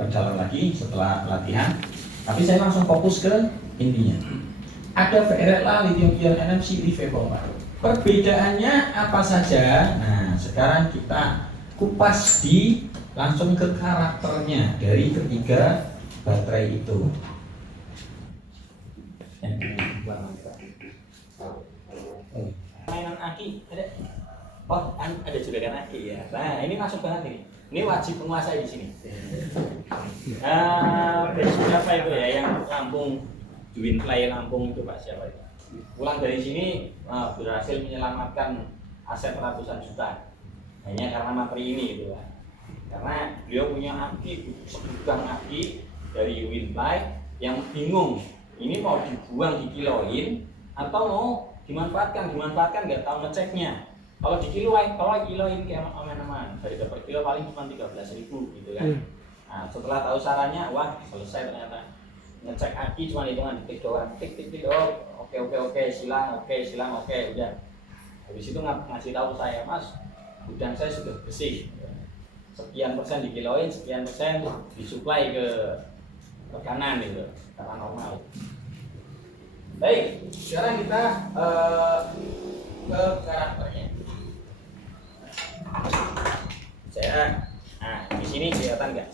berjalan lagi setelah latihan, tapi saya langsung fokus ke intinya. Ada VRLA lithium ion NMC LiVe bomba. Perbedaannya apa saja? Nah, sekarang kita kupas langsung ke karakternya dari ketiga baterai itu. Mainan aki ada. Oh, ada juga kan aki ya. Nah, ini masuk banget nih. Ini wajib menguasai di sini. Siapa itu ya yang Lampung, Dwinplay Lampung itu Pak siapa itu? Pulang dari sini berhasil menyelamatkan aset ratusan juta hanya karena materi ini gitu lah. Karena beliau punya aki, segudang aki dari Dwinplay yang bingung ini mau dibuang dikiloin atau mau dimanfaatkan nggak tahu ngeceknya. Kalau kiloin kayak aman-aman, dari per kilo paling cuma 13.000 gitu kan. Nah, setelah tahu sarannya, wah selesai ternyata. Ngecek aki cuma hitungan detik doang, tik oh oke silang oke udah. Habis itu ngasih tahu saya, Mas, gudang saya sudah bersih. Sekian persen dikiloin, sekian persen disuplai ke rekanan gitu, karena normal. Baik, sekarang kita ke karakternya. Di sini kelihatan nggak?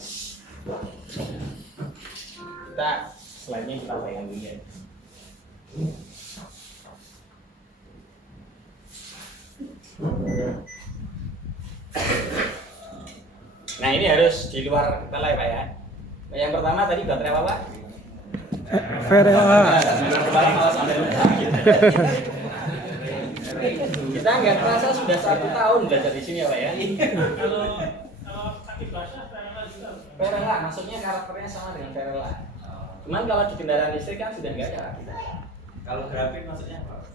Kita slide-nya kita pegang dulu ya. Nah, ini harus di luar kepala ya Pak ya. Yang pertama tadi baterai apa Pak? VRLA. Kita nggak terasa sudah 1 tahun belajar di sini ya Pak ya. Kalau sakit basah VRLA, maksudnya karakternya sama dengan VRLA. Cuman kalau di kendaraan listrik kan sudah nggak ada kita. Kalau grafik maksudnya apa?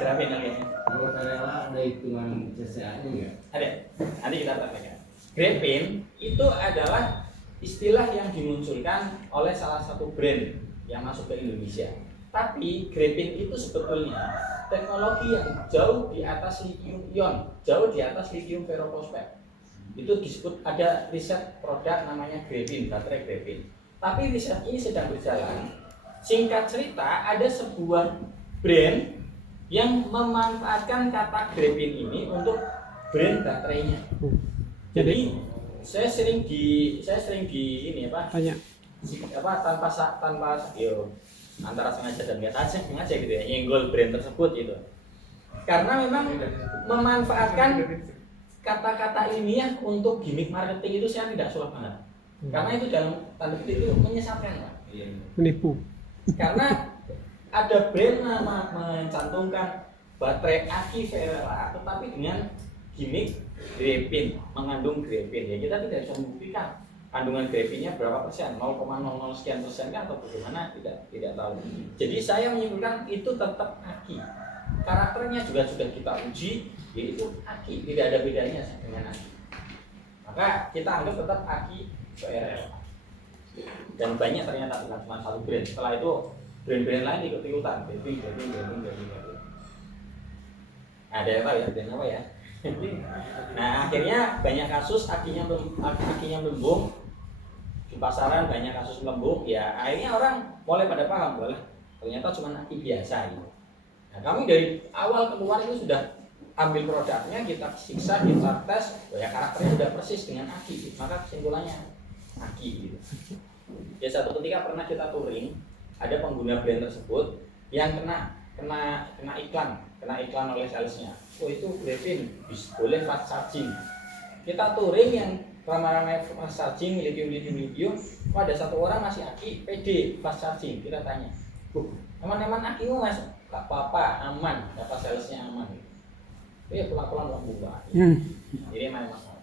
Grafik lagi. Kalau VRLA ada hitungan CCA-nya nggak? Ada. Nanti kita praktekkan. Grafin itu adalah istilah yang dimunculkan oleh salah satu brand yang masuk ke Indonesia. Tapi grafin itu sebetulnya teknologi yang jauh di atas lithium ion, jauh di atas lithium ferrofosfat. Itu disebut ada riset produk namanya grafin, baterai grafin. Tapi riset ini sedang berjalan. Singkat cerita, ada sebuah brand yang memanfaatkan kata grafin ini untuk brand baterainya. Jadi saya sering di ini Tanya. tanpa antara sengaja dan nggak sengaja gitu ya, nyenggol brand tersebut gitu. Karena memang memanfaatkan kata-kata ilmiah untuk gimmick marketing itu saya tidak suka banget. Karena itu dalam tanda petik itu menyesatkan Pak. Menipu. Karena ada brand mencantumkan baterai aki VRLA tetapi dengan gimmick grafin, mengandung grafin. Ya kita tidak bisa membuktikan kandungan grafinnya berapa persen, 0,00 sekian persen kan atau bagaimana tidak tahu. Jadi saya menyimpulkan itu tetap aki. Karakternya juga sudah kita uji, yaitu aki, tidak ada bedanya dengan aki. Maka kita anggap tetap aki VRLA. Dan banyak ternyata bukan cuma satu brand. Setelah itu brand-brand lain ikut-ikutan, grafin. Ada apa ya? Brand apa ya? Nah akhirnya banyak kasus akinya melembung di pasaran, banyak kasus melembung ya, akhirnya orang mulai pada paham bahwa ternyata cuma aki biasa gitu. Nah kami dari awal keluar itu sudah ambil produknya, kita siksa, kita tes, ya karakternya sudah persis dengan aki, maka kesimpulannya aki gitu. Ya satu ketika pernah kita touring, ada pengguna brand tersebut yang kena iklan oleh salesnya. Oh itu grafin boleh fast charging. Kita touring yang ramai-ramai fast charging, lithium. Oh, ada satu orang masih aki PD fast charging. Kita tanya, aman akimu mas? Gak apa-apa, aman. Kata salesnya aman. Iya pelan-pelan lembung Pak. Jadi memang masalah.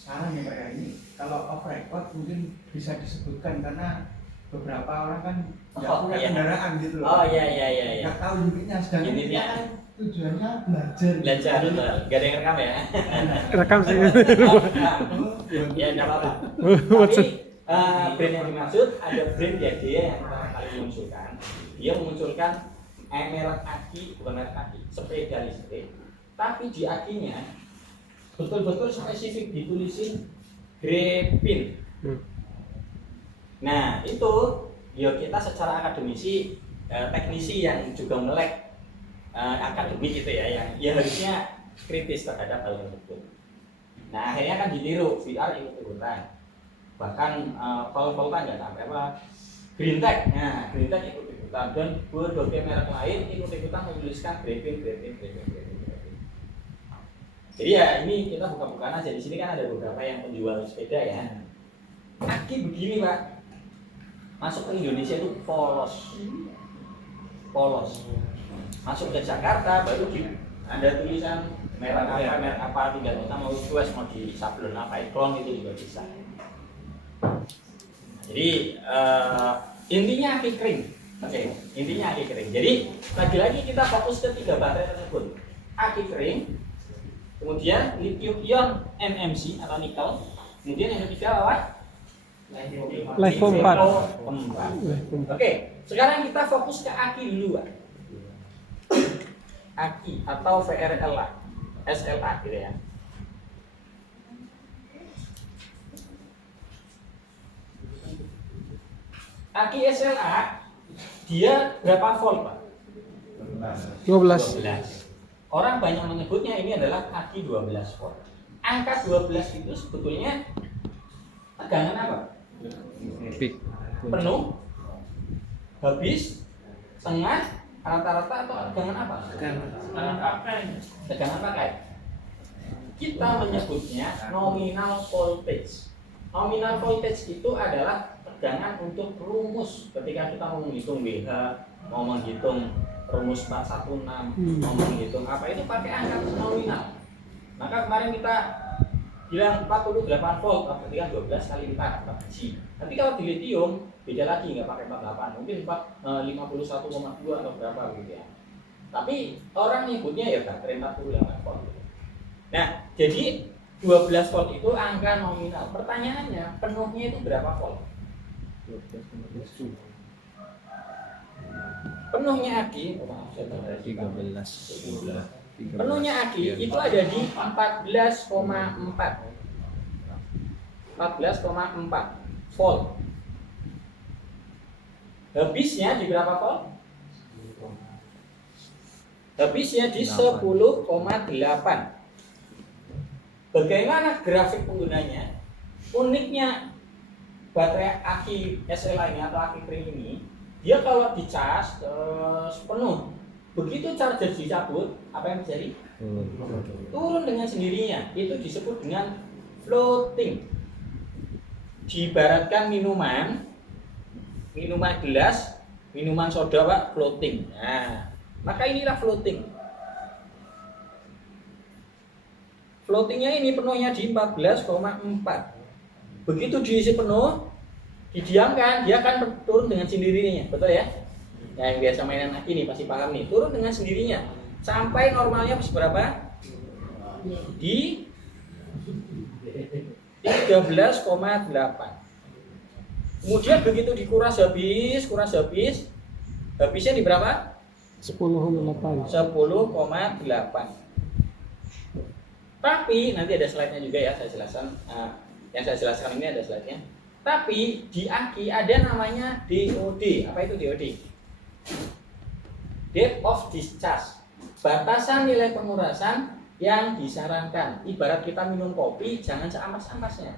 Saran ya Pak ya, ini kalau off record mungkin bisa disebutkan karena beberapa orang kan nggak punya kendaraan gitu loh. Oh iya. Nggak tahu unitnya, sedangkan Unitnya. kita kan tujuannya belajar. Betul. Gak ada yang rekam ya? Rekam sih. Ya nggak apa-apa. Tapi brand yang dimaksud ada brand ya dia yang pertama kali memunculkan. Dia memunculkan merek aki, bukan merek aki, sepeda listrik. Tapi di akinya betul-betul spesifik ditulisin grepin. Nah itu ya kita secara akademisi teknisi yang juga melek akademik gitu ya, yang ya harusnya kritis terhadap hal tersebut. Nah akhirnya kan ditiru, VR ikut-ikutan, bahkan Volta nggak sampai apa, Green Tech ikut-ikutan, dan berbagai merek lain ikut-ikutan menuliskan grepin. Jadi ya ini kita buka-bukaan aja, di sini kan ada beberapa yang penjual sepeda ya. Aki begini Pak, masuk ke Indonesia itu polos. Masuk ke Jakarta baru ada tulisan merek apa, tinggal kita mau request mau di sablon apa iklan itu juga bisa. Jadi intinya aki kering. Oke, intinya aki kering. Jadi lagi-lagi kita fokus ke 3 baterai tersebut. Aki kering, kemudian lithium ion NMC atau nikel, kemudian yang ketiga apa? Lithium 4. Oke, sekarang kita fokus ke aki dulu, Pak. Aki atau VRLA, SLA gitu ya. Aki SLA dia berapa volt, Pak? 12. 12. Orang banyak menyebutnya ini adalah aki 12 volt. Angka 12 itu sebetulnya tegangan apa? Penuh, habis, tengah, rata-rata atau tegangan apa? Tegangan pakai. Kita menyebutnya nominal voltage. Nominal voltage itu adalah tegangan untuk rumus. Ketika kita mau menghitung WH, mau menghitung rumus 416, mau menghitung apa itu pakai angka nominal. Maka kemarin kita bilang 48 volt, berarti kan 12 kali lipat biji. Nanti kalau di lithium beda lagi, nggak pakai 48, mungkin 51,2 atau berapa gitu ya. Tapi orang nyebutnya ya baterai 48 volt. Nah, jadi 12 volt itu angka nominal. Pertanyaannya, penuhnya itu berapa volt? Penuhnya aki, penuhnya aki itu ada di 14,4 volt. Habisnya di berapa volt? Habisnya di 10,8. Bagaimana grafik penggunanya? Uniknya baterai aki SLA ini atau aki kering ini, dia kalau dicas penuh, begitu charger dicabut, apa yang terjadi? Turun dengan sendirinya. Itu disebut dengan floating. Diibaratkan minuman gelas, minuman soda Pak, floating. Nah, maka inilah floating. Floatingnya ini penuhnya di 14,4. Begitu diisi penuh, didiamkan, dia akan turun dengan sendirinya, betul ya? Yang biasa mainan aki nih pasti paham nih, turun dengan sendirinya sampai normalnya berapa? Di 13,8. Kemudian begitu dikuras habis, habisnya di berapa? 10,8. 10,8. Tapi nanti ada slide-nya juga ya, saya jelaskan. Yang saya jelaskan ini ada slide-nya. Tapi di aki ada namanya DOD. Apa itu DOD? Date of discharge. Batasan nilai pengurasan yang disarankan. Ibarat kita minum kopi, jangan seampas-ampasnya.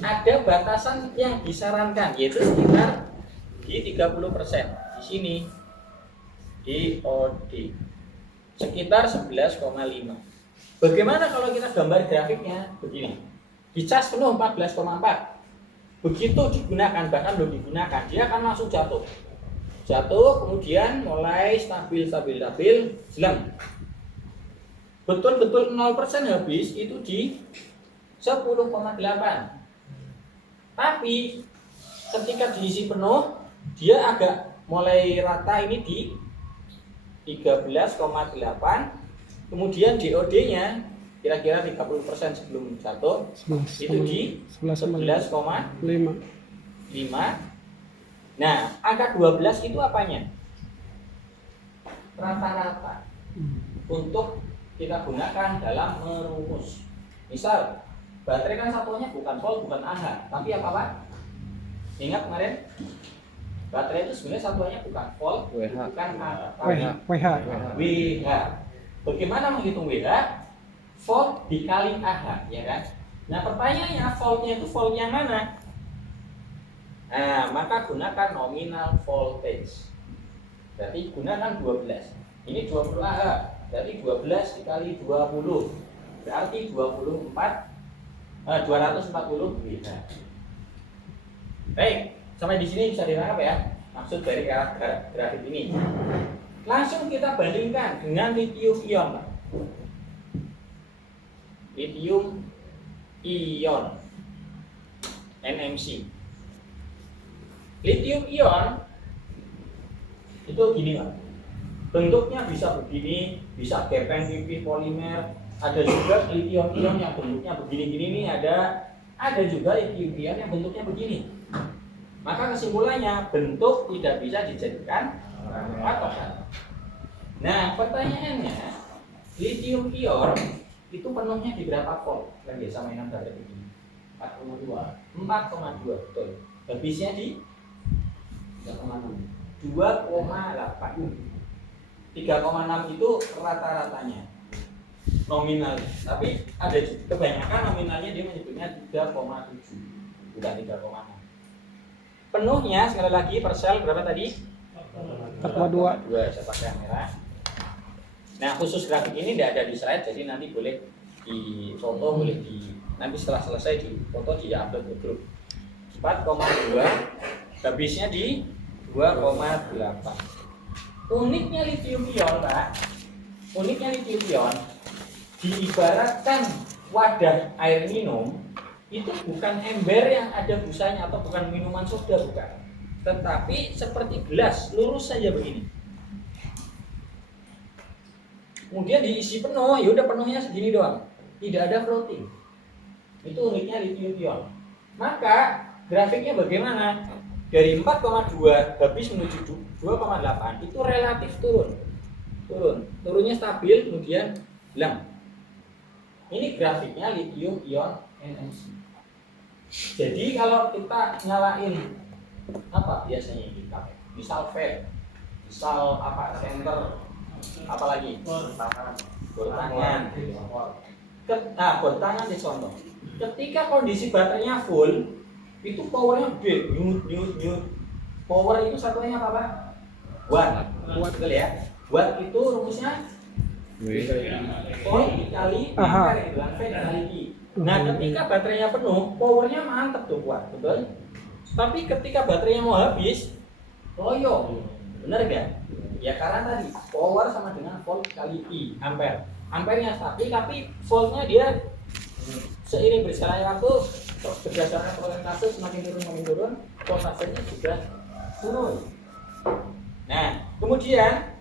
Ada batasan yang disarankan, yaitu sekitar di 30%. Di sini DOD sekitar 11,5. Bagaimana kalau kita gambar grafiknya begini? Dicas penuh 14,4. Begitu digunakan, bahkan belum digunakan, dia akan langsung jatuh. Jatuh, kemudian mulai stabil, jelang. Betul-betul 0% habis itu di 10,8. Tapi ketika diisi penuh, dia agak mulai rata ini di 13,8. Kemudian DOD-nya kira-kira 30% sebelum jatuh, itu di 11,5. Nah, angka 12 itu apanya? Rata-rata untuk kita gunakan dalam merumus. Misal, baterai kan satuannya bukan volt, bukan Ah, tapi apa Pak? Ingat kemarin? Baterai itu sebenarnya satuannya bukan volt, bukan Ah, tapi WH. WH. Bagaimana menghitung WH? Volt dikali Ah, ya kan? Nah pertanyaannya voltnya itu volt yang mana? Nah maka gunakan nominal voltage. Berarti gunakan 12. Ini 20 Ah, berarti 12 dikali 20. Berarti 240 WH. Baik, sampai di sini bisa ditangkap ya maksud dari grafik ini. Langsung kita bandingkan dengan lithium ion, Pak. Lithium ion NMC. Lithium ion itu gini Pak, bentuknya bisa begini, bisa gepeng pipih polimer, ada juga lithium ion yang bentuknya begini-gini nih, ada juga lithium ion yang bentuknya begini. Maka kesimpulannya bentuk tidak bisa dijadikan patokan. Nah pertanyaannya, lithium ion itu penuhnya di berapa volt? Kan biasa mainan baterai begini 4,2 betul. Habisnya di 3,6 3,6 itu rata-ratanya nominal, tapi ada kebanyakan nominalnya dia menyebutnya 3,7 bukan 3,6. Penuhnya sekali lagi per sel berapa tadi? 4,2. Saya pakai kamera. Nah khusus grafik ini tidak ada di slide, jadi nanti boleh di foto, boleh di nanti setelah selesai di foto di upload ke grup. 4,2 habisnya di 2,8. Uniknya lithium ion Pak, uniknya lithium ion diibaratkan wadah air minum itu bukan ember yang ada busanya atau bukan minuman soda, bukan, tetapi seperti gelas lurus saja begini. Kemudian diisi penuh, ya udah penuhnya segini doang, tidak ada floating. Itu uniknya lithium ion. Maka grafiknya bagaimana? Dari 4,2 habis menuju 2,8 itu relatif turunnya stabil, kemudian hilang. Ini grafiknya lithium ion NMC. Jadi kalau kita nyalain apa biasanya ini pakai? Misal fan, misal apa center, apalagi bor tangan, bor tangan di contoh. Ketika kondisi baterainya full, itu powernya gede, nyut. Power itu satuannya apa Pak? Watt, betul ya? Watt itu rumusnya volt dikali ampere, V dikali I. Nah ketika baterainya penuh, powernya mantep tuh kuat, betul? Tapi ketika baterainya mau habis, loyo, bener gak? Ya karena tadi power sama dengan volt kali I, ampere. Ampernya stabil, tapi voltnya dia seiring berjalannya waktu berdasarkan persentase semakin turun, voltasenya juga turun. Nah kemudian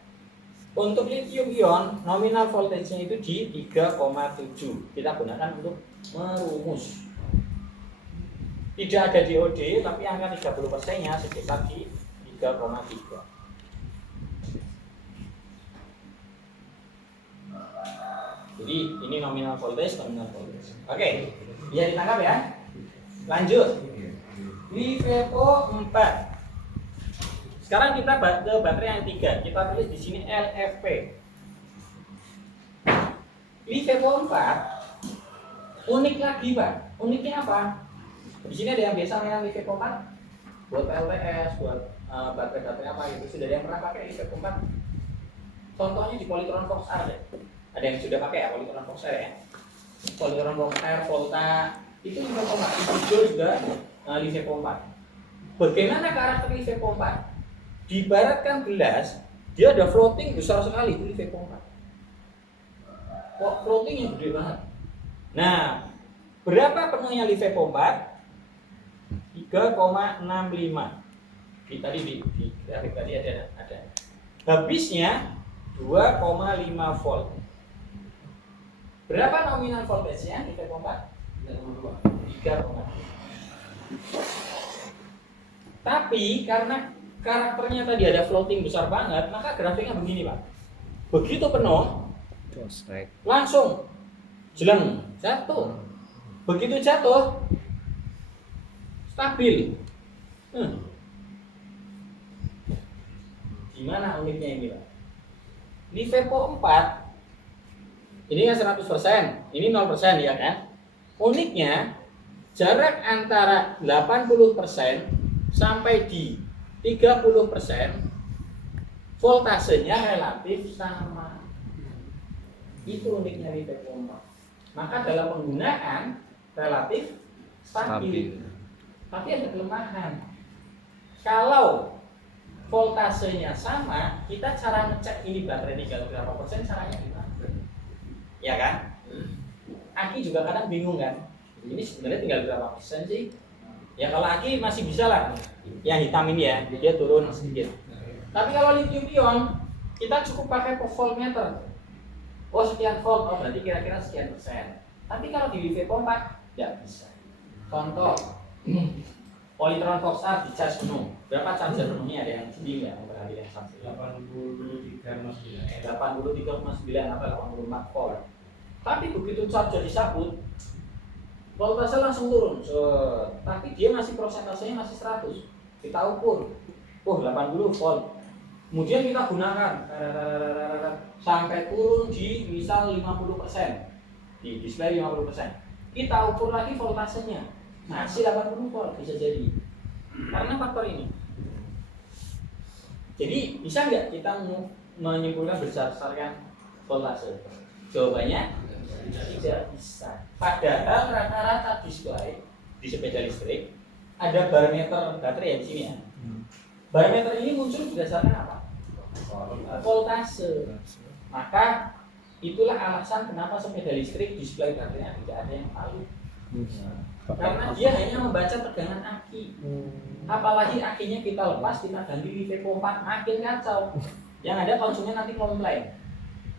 untuk lithium ion nominal voltage-nya itu di 3,7. Kita gunakan untuk merumus. Tidak ada DOD, tapi angka 30%-nya sekitar di 3,3. Jadi ini nominal voltage. Oke, bisa ditangkap ya. Lanjut. LiFePO 4. Sekarang kita ke baterai yang 3. Kita tulis di sini LFP. LiFePO 4 unik lagi Pak. Uniknya apa? Di sini ada yang biasa dengan LiFePO 4 buat LTS, buat baterai-baterai apa gitu. Sudah ada yang pernah pakai LiFePO 4? Contohnya di Polytron Fox R deh. Ada yang sudah pakai ya Polytron Fox R ya? Polytron Fox R, Volta itu LiFePO 4. Itu juga LiFePO 4. Bagaimana karakter LiFePO 4? Diibaratkan gelas, dia ada floating besar sekali itu LiFePO 4. Kok floating yang gede banget. Nah, berapa penuhnya LiFePO 4? 3,65. Tadi di grafik tadi ada. Habisnya 2,5 volt. Berapa nominal voltage-nya LiFePO 4? 3,2. Tapi karena karakternya tadi ada floating besar banget, maka grafiknya begini Pak. Begitu penuh, langsung jeleng jatuh. Begitu jatuh stabil. Gimana uniknya ini, Pak? Ini Vepo 4 ini kan 100%, ini 0% ya kan? Uniknya jarak antara 80% sampai di 30% voltasenya relatif sama. Itu uniknya di Vepo 4. Maka dalam penggunaan relatif stabil. Tapi ada kelemahan. Kalau voltasenya sama, kita cara ngecek ini baterai tinggal berapa persen, caranya gimana? Ya kan? Aki juga kadang bingung kan? Ini sebenarnya tinggal berapa persen sih? Ya kalau Aki masih bisa lah. Yang hitam ini ya, dia turun sedikit. Tapi kalau lithium ion, kita cukup pakai voltmeter. Oh sekian volt, oh berarti kira-kira sekian persen. Tapi kalau di Vepo 4, tidak bisa. Contoh, polytron Fox R di charge penuh. Berapa charger penuhnya? Ada yang sedih nggak? Memperhatikan charge 83,9. 83,9 apa 84 volt. Tapi begitu charger disabut, voltase langsung turun. Tapi dia masih prosentasenya masih 100. Kita ukur, 80 volt. Kemudian kita gunakan sampai turun di misal 50%. Di display 50%. Kita ukur lagi voltasenya. Masih 80 volt bisa jadi. Karena faktor ini. Jadi bisa nggak kita menyimpulkan berdasarkan voltase? Jawabannya tidak bisa. Padahal rata-rata display di sepeda listrik ada barometer baterai ya di sini ya. Barometer ini muncul berdasarkan apa? Voltase. Maka itulah alasan kenapa sepeda listrik display baterainya tidak ada yang valid. Karena dia hanya membaca tegangan aki. Apalagi akinya kita lepas, kita ganti di Vepo 4, makin kacau. Yang ada konsumen nanti komplain,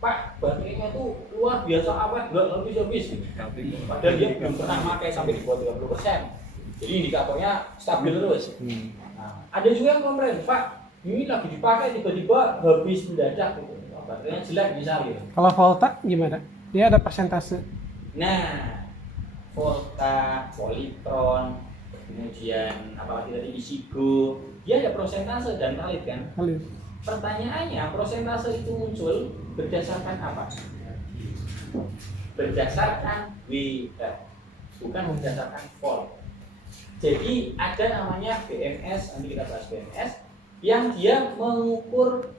Pak, baterainya tuh luar biasa awet, nggak habis-habis. Padahal dia belum pernah pakai sampai di bawah 30%. Jadi indikatornya stabil terus. Nah, ada juga yang komplain, Pak, ini lagi dipakai tiba-tiba habis mendadak gitu. Baterainya jelek misalnya. Kalau volta gimana? Dia ada persentase. Nah, volta, polytron, kemudian apalagi tadi isigo, dia ada prosentase dan valid kan? Valid. Pertanyaannya, prosentase itu muncul berdasarkan apa? Berdasarkan WR, bukan berdasarkan volt. Jadi ada namanya BMS, nanti kita bahas BMS, yang dia mengukur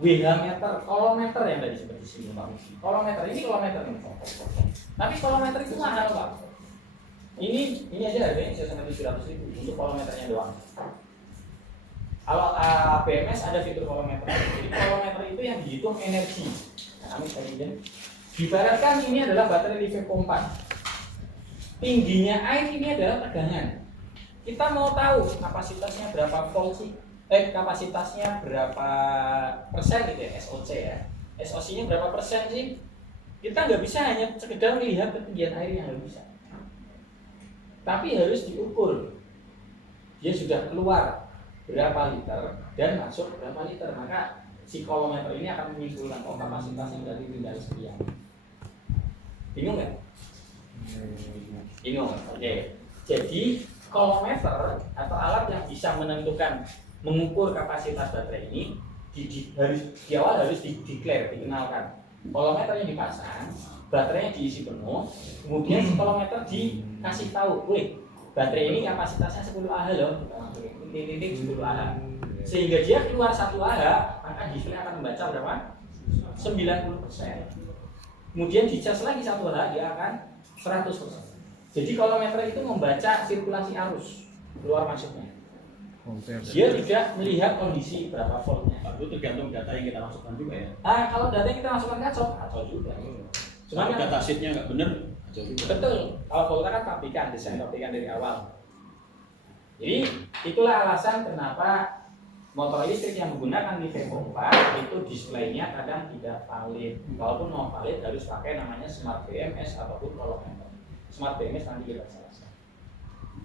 WH meter, kolometer yang tadi seperti sini Pak. Kolometer ini kolometer ini. Tapi kolometer itu mahal Pak. Ini aja harganya bisa sampai 700.000 untuk kolometernya doang. Kalau BMS ada fitur kolometer. Jadi kolometer itu yang dihitung energi. Nah, ibaratkan ini adalah baterai di Vepo 4. Tingginya air ini adalah tegangan. Kita mau tahu kapasitasnya berapa volt sih? Kapasitasnya berapa persen gitu ya, SOC ya. SOC-nya berapa persen sih? Kita nggak bisa hanya sekedar melihat ketinggian air yang nggak bisa. Tapi harus diukur. Dia sudah keluar berapa liter dan masuk berapa liter. Maka si kolometer ini akan menyimpulkan kapasitasnya berarti tinggal sekian. Bingung nggak? Bingung. Oke. Jadi kolometer atau alat yang bisa menentukan mengukur kapasitas baterai ini di awal harus declare, dikenalkan. Kolometernya dipasang, baterainya diisi penuh, kemudian si kolometer dikasih tahu, wih, baterai ini kapasitasnya 10 Ah loh, titik 10 Ah. Sehingga dia keluar 1 Ah, maka display akan membaca berapa? 90%. Kemudian dicas lagi 1 Ah, dia akan 100%. Jadi kolometer itu membaca sirkulasi arus keluar masuknya. Dia tidak melihat kondisi berapa voltnya. Itu tergantung data yang kita masukkan juga ya. Kalau data yang kita masukkan kacau juga. Cuma Kalau data sheetnya nggak benar, kacau juga. betul. Kalau volta kan pabrikan, desain pabrikan dari awal. Jadi itulah alasan kenapa motor listrik yang menggunakan di Vepo 4 itu displaynya kadang tidak valid. Walaupun mau valid harus pakai namanya Smart BMS ataupun kolometer. Smart BMS nanti kita jelaskan.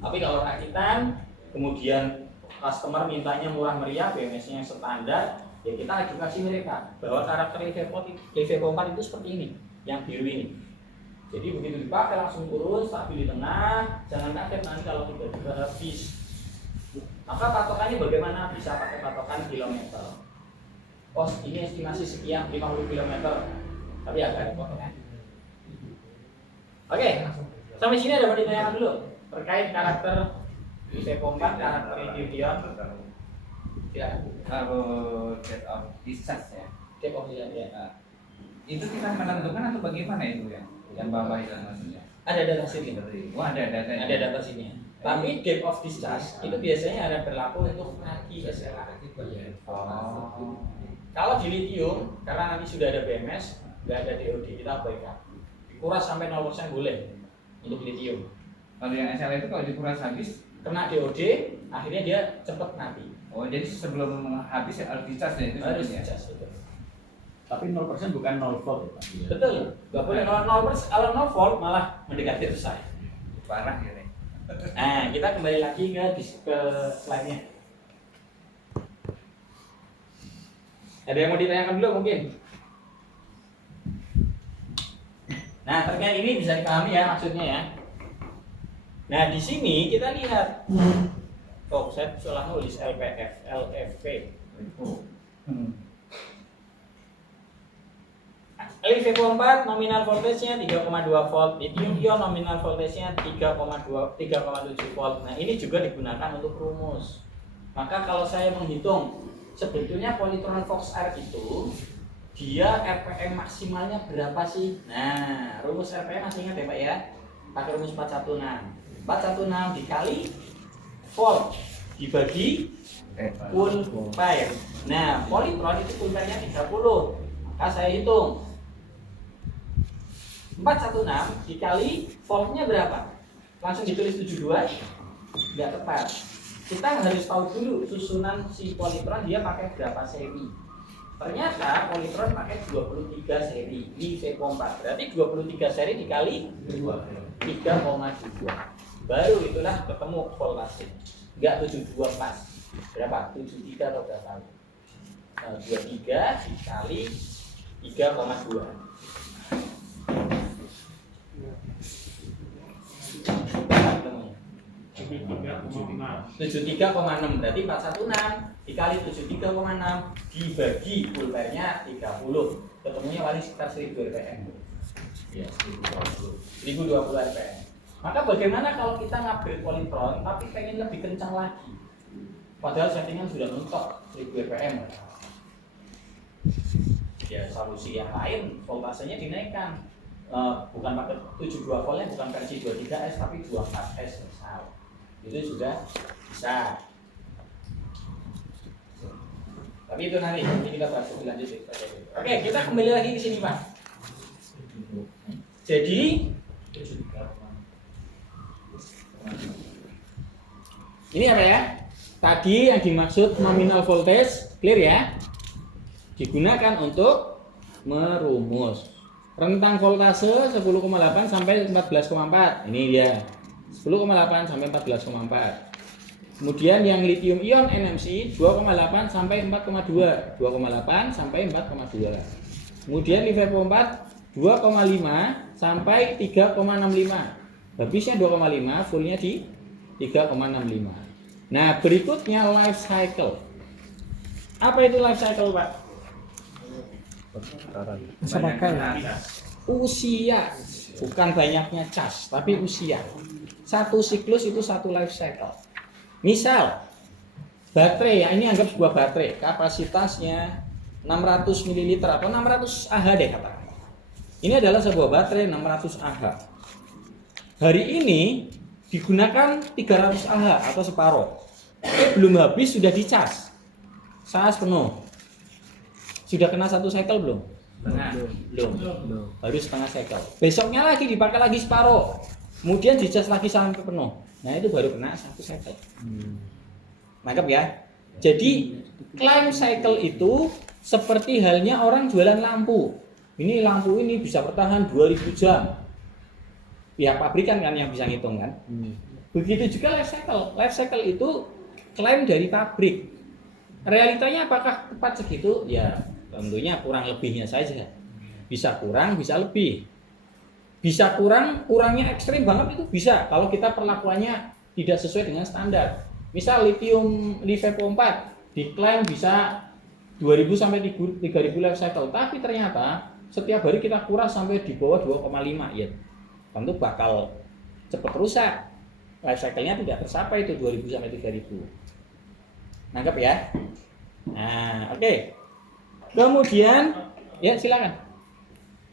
Tapi kalau rakitan, kemudian customer mintanya murah meriah, BMS-nya standar, Ya kita edukasi mereka bahwa karakter LiVePro 4 itu seperti ini, yang biru ini. Jadi begitu dipakai langsung turun, stabil di tengah, jangan kaget nanti kalau tiba-tiba habis. Maka patokannya bagaimana? Bisa pakai patokan kilometer. Oh ini estimasi sekian 50 km, tapi agak repot kan? Oke, sampai sini ada mau ditanyakan dulu terkait karakter LiVePro 4, karakter lithium. Silakan. Kalau date of discharge ya, Date of discharge, ya. itu kita menentukan atau bagaimana itu ya? Yang bawah itu maksudnya? Ada data sini. Wah ada datanya. Ada data sini. Tapi date of discharge itu biasanya ada berlaku untuk nadi SLA. Oh. Kalau di lithium, karena nanti sudah ada BMS, nggak ada DOD, kita abaikan. Dikuras sampai 0% boleh untuk lithium. Kalau yang SL itu kalau dikuras habis, Kena DOD, akhirnya dia cepet nadi. oh jadi sebelum habis ya harus discharge ya itu Harus sebetulnya? discharge betul. Tapi 0% bukan 0 volt ya Pak? Iya. Betul, nggak boleh 0%. Kalau 0 volt malah mendekati rusak. Parah gitu ya. Nah, kita kembali lagi ke slide-nya. Ada yang mau ditanyakan dulu mungkin? Nah, terkait ini bisa dipahami ya maksudnya ya. Nah, di sini kita lihat. Oh, saya salah nulis LPF, LFP. LiVePro 4 nominal voltage-nya 3,2 volt, lithium ion nominal voltage-nya 3,7 volt. Nah, ini juga digunakan untuk rumus. Maka kalau saya menghitung sebetulnya polytron Fox R itu dia RPM maksimalnya berapa sih? Nah, rumus RPM masih ingat ya Pak ya? Pakai rumus 416. 416 dikali volt dibagi ampere. Nah, polytron itu ampere-nya 30. Maka saya hitung 416 dikali voltnya berapa? Langsung ditulis 72? Nggak tepat. Kita harus tahu dulu susunan si polytron dia pakai berapa seri. Ternyata polytron pakai 23 seri LiVePro 4. Berarti 23 seri dikali 3,2. Baru itulah ketemu voltase. Enggak 72 pas. Berapa? 73 atau berapa? 23 dikali 3,2. 73,6 berarti 416 dikali 73,6 dibagi ampere-nya 30. Ketemunya paling sekitar 1000 rpm. Ya, 1020 rpm. Maka bagaimana kalau kita ngupgrade polytron tapi pengen lebih kencang lagi? Padahal settingan sudah mentok 1000 rpm. Ya, solusi yang lain voltasenya dinaikkan. Bukan pakai 72 voltnya, bukan versi 23S tapi 24S misal. Itu juga bisa. Tapi itu nanti kita bahas lebih lanjut. Oke, kita kembali lagi ke sini Pak. Jadi ini apa ya? Tadi yang dimaksud nominal voltage, clear ya? Digunakan untuk merumus rentang voltase 10,8 sampai 14,4. Ini dia. 10,8 sampai 14,4. Kemudian yang lithium ion NMC 2,8 sampai 4,2. 2,8 sampai 4,2. Kemudian LiVePro 4 2,5 sampai 3,65. Habisnya 2,5, fullnya di 3,65. Nah, berikutnya life cycle. Apa itu life cycle, Pak? Bisa pakai. Usia, bukan banyaknya cas, tapi usia. Satu siklus itu satu life cycle. Misal, baterai, ya ini anggap sebuah baterai, kapasitasnya 600 ml atau 600 Ah deh katakan. Ini adalah sebuah baterai 600 Ah. Hari ini digunakan 300 Ah atau separuh. Belum habis sudah dicas. Cas penuh. Sudah kena satu cycle belum? Belum. Harus setengah cycle. Besoknya lagi dipakai lagi separuh. Kemudian dicas lagi sampai penuh. Nah, itu baru kena satu cycle. Mantap ya. Jadi climb cycle itu seperti halnya orang jualan lampu. Ini lampu ini bisa bertahan 2000 jam. Pihak pabrikan kan yang bisa ngitung kan. Begitu juga life cycle. Life cycle itu klaim dari pabrik. Realitanya apakah tepat segitu? Ya tentunya kurang lebihnya saja. Bisa kurang, bisa lebih. Bisa kurang, kurangnya ekstrim banget itu bisa kalau kita perlakuannya tidak sesuai dengan standar. Misal lithium LiFePO 4 diklaim bisa 2000 sampai 3000 life cycle, tapi ternyata setiap hari kita kuras sampai di bawah 2,5 ya. Tentu bakal cepat rusak. Life cycle-nya tidak tercapai itu 2000 sampai 3000. Nangkep ya? Nah, oke. Kemudian ya silakan.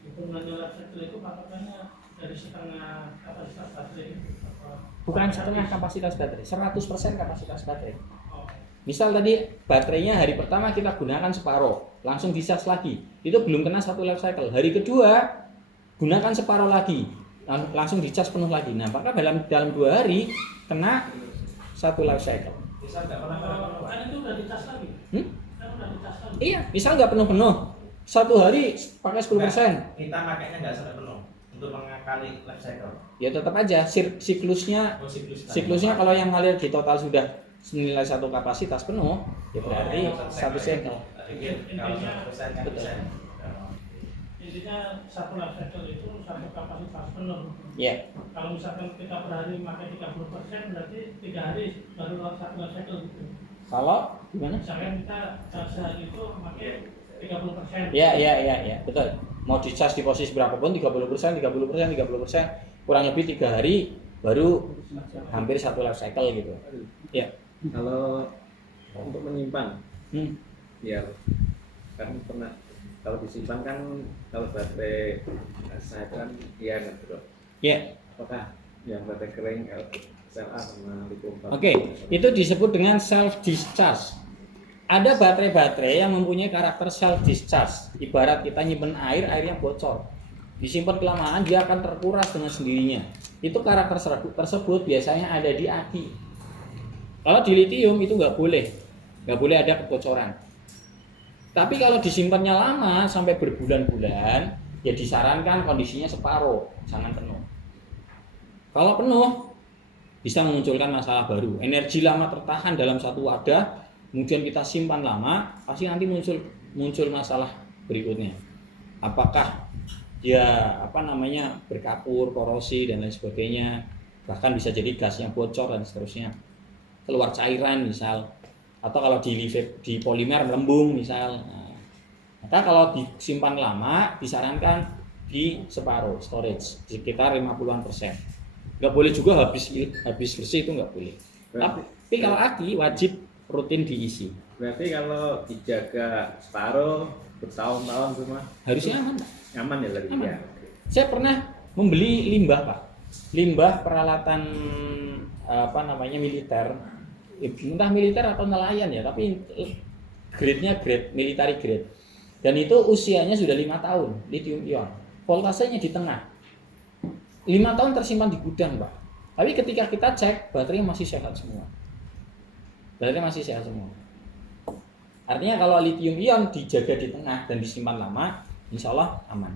Hitungannya life cycle itu patokannya dari setengah kapasitas baterai. Bukan setengah kapasitas baterai, 100% kapasitas baterai. Misal tadi baterainya hari pertama kita gunakan separuh, langsung dicas lagi. Itu belum kena satu life cycle. Hari kedua gunakan separuh lagi, langsung dicas penuh lagi. Nah, maka dalam 2 hari kena satu life cycle. Bisa nggak pernah penuh? Kan itu udah dicas lagi. Kan udah dicas lagi. Iya, misal nggak penuh-penuh. 1 hari pakai 10%. Kita makainya nggak sampai penuh untuk mengakali life cycle. Ya tetap aja siklusnya siklusnya kalau yang ngalir di total sudah senilai satu kapasitas penuh, ya berarti satu cycle. Kalau 100% kan bisa. Intinya satu life cycle itu satu kapasitas penuh. Ya. Kalau misalkan kita per hari pakai 30%, berarti 3 hari baru satu life cycle gitu. Kalau gimana? Misalkan kita sehari itu pakai 30%. Ya, betul. Mau dicas di posisi berapapun 30%, kurang lebih 3 hari baru hampir satu life cycle gitu. Ya. Kalau untuk menyimpan, ya kan pernah kalau disimpan kan kalau baterai saya kan iya kan bro. Ya. Apakah yang baterai kering sel A sama lithium? Oke, itu disebut dengan self discharge. Ada baterai-baterai yang mempunyai karakter self discharge. Ibarat kita nyimpen air, airnya bocor. Disimpan kelamaan dia akan terkuras dengan sendirinya. Itu karakter tersebut biasanya ada di aki. Kalau di lithium itu nggak boleh ada kebocoran. Tapi kalau disimpannya lama sampai berbulan-bulan, ya disarankan kondisinya separuh, jangan penuh. Kalau penuh bisa memunculkan masalah baru. Energi lama tertahan dalam satu wadah, kemudian kita simpan lama, pasti nanti muncul masalah berikutnya. Apakah ya berkapur, korosi dan lain sebagainya, bahkan bisa jadi gasnya bocor dan seterusnya, keluar cairan misal, atau kalau di polimer melembung misal. Nah, maka kalau disimpan lama disarankan di separuh storage sekitar 50%. Nggak boleh juga habis bersih, itu nggak boleh. Tapi kalau aki wajib rutin diisi. Berarti kalau dijaga separuh bertahun-tahun semua Harusnya aman. aman ya lagi Aman. ya. Saya pernah membeli limbah, Pak. Limbah peralatan militer. Entah militer atau nelayan ya, tapi grade-nya grade military grade. Dan itu usianya sudah 5 tahun, lithium ion. Voltasenya di tengah. 5 tahun tersimpan di gudang, Pak. Tapi ketika kita cek, baterainya masih sehat semua. Artinya kalau lithium ion dijaga di tengah dan disimpan lama, insya Allah aman.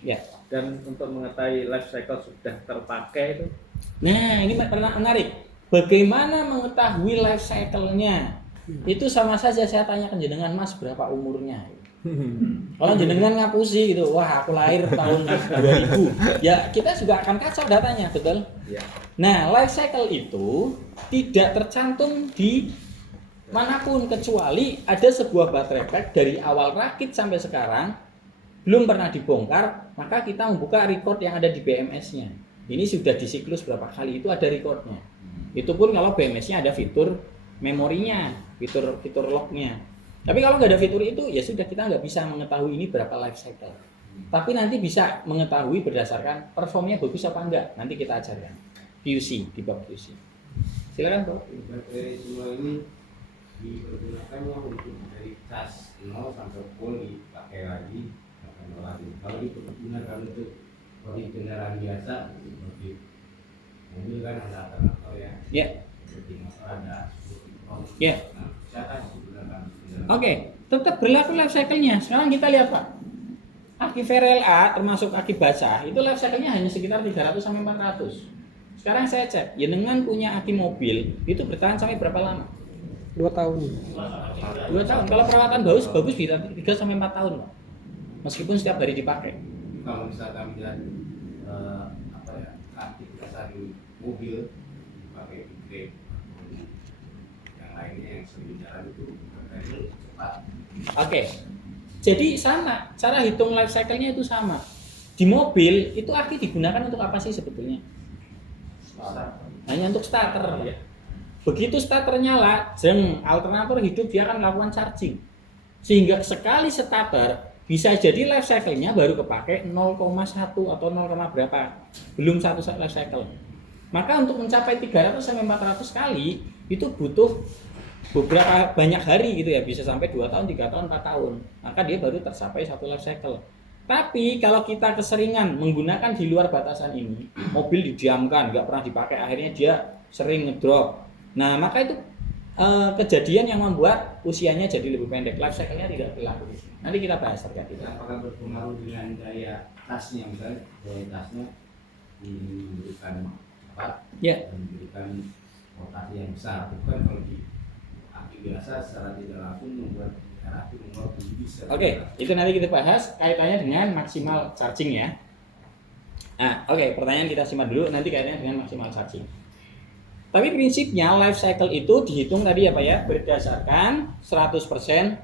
Ya. Dan untuk mengetahui life cycle sudah terpakai itu, Nah, ini menarik. Bagaimana mengetahui life cycle-nya? Itu sama saja saya tanyakan jenengan, Mas, berapa umurnya? Kalau jenengan ngapusi gitu, wah aku lahir tahun 2000. Ya, kita juga akan kacau datanya, betul? ya. Nah, life cycle itu tidak tercantum di manapun kecuali ada sebuah baterai pack dari awal rakit sampai sekarang belum pernah dibongkar, maka kita membuka record yang ada di BMS-nya. Ini sudah di siklus berapa kali, itu ada recordnya. Itu pun kalau BMS-nya ada fitur memorinya, fitur lognya. Tapi kalau nggak ada fitur itu, ya sudah, kita nggak bisa mengetahui ini berapa life cycle. Tapi nanti bisa mengetahui berdasarkan performnya bagus apa enggak. Nanti kita ajarkan QC, di bab QC. Silakan, Bro. Baterai semua ini dipergunakannya untuk dari cas 0 sampai full dipakai lagi. Kalau digunakan untuk di kendaraan biasa seperti mobil kan ada alternator ya. Ya. Seperti motor ada. Ya. Nah, siapa yang digunakan? Oke, tetap berlaku life cycle-nya. Sekarang kita lihat, Pak. Aki VRLA termasuk aki basah, itu life cycle-nya hanya sekitar 300 sampai 400. Sekarang saya cek, jenengan punya aki mobil, itu bertahan sampai berapa lama? 2 tahun. 2 tahun. Kalau perawatan bagus bisa 3 sampai 4 tahun, Pak. Meskipun setiap hari dipakai. Kalau misalkan melihat aktivitas di mobil pakai brake, yang lainnya yang sering jalan itu cepat. Oke. Jadi sama, cara hitung life cycle-nya itu sama. Di mobil itu aki digunakan untuk apa sih sebetulnya? Hanya untuk starter. Begitu starter nyala, alternator hidup dia akan melakukan charging. Sehingga sekali starter bisa jadi life cycle-nya baru kepake 0,1 atau 0, berapa. Belum 1 life cycle. Maka untuk mencapai 300 sampai 400 kali itu butuh beberapa banyak hari gitu ya, bisa sampai 2 tahun, 3 tahun, 4 tahun. Maka dia baru tercapai 1 life cycle. Tapi kalau kita keseringan menggunakan di luar batasan ini, mobil didiamkan, nggak pernah dipakai, akhirnya dia sering ngedrop. Nah, maka itu kejadian yang membuat usianya jadi lebih pendek, life cycle-nya tidak berlaku. Nanti kita bahas terkait itu. Apakah berpengaruh dengan daya tasnya, misalnya daya tasnya memberikan cepat, Ya. memberikan rotasi yang besar. Bukan kalau di aki biasa secara tidak langsung membuat aki membuat bisa. Oke, itu nanti kita bahas kaitannya dengan maksimal charging ya. Nah, oke, pertanyaan kita simak dulu, nanti kaitannya dengan maksimal charging. Tapi prinsipnya life cycle itu dihitung tadi ya Pak ya, berdasarkan 100%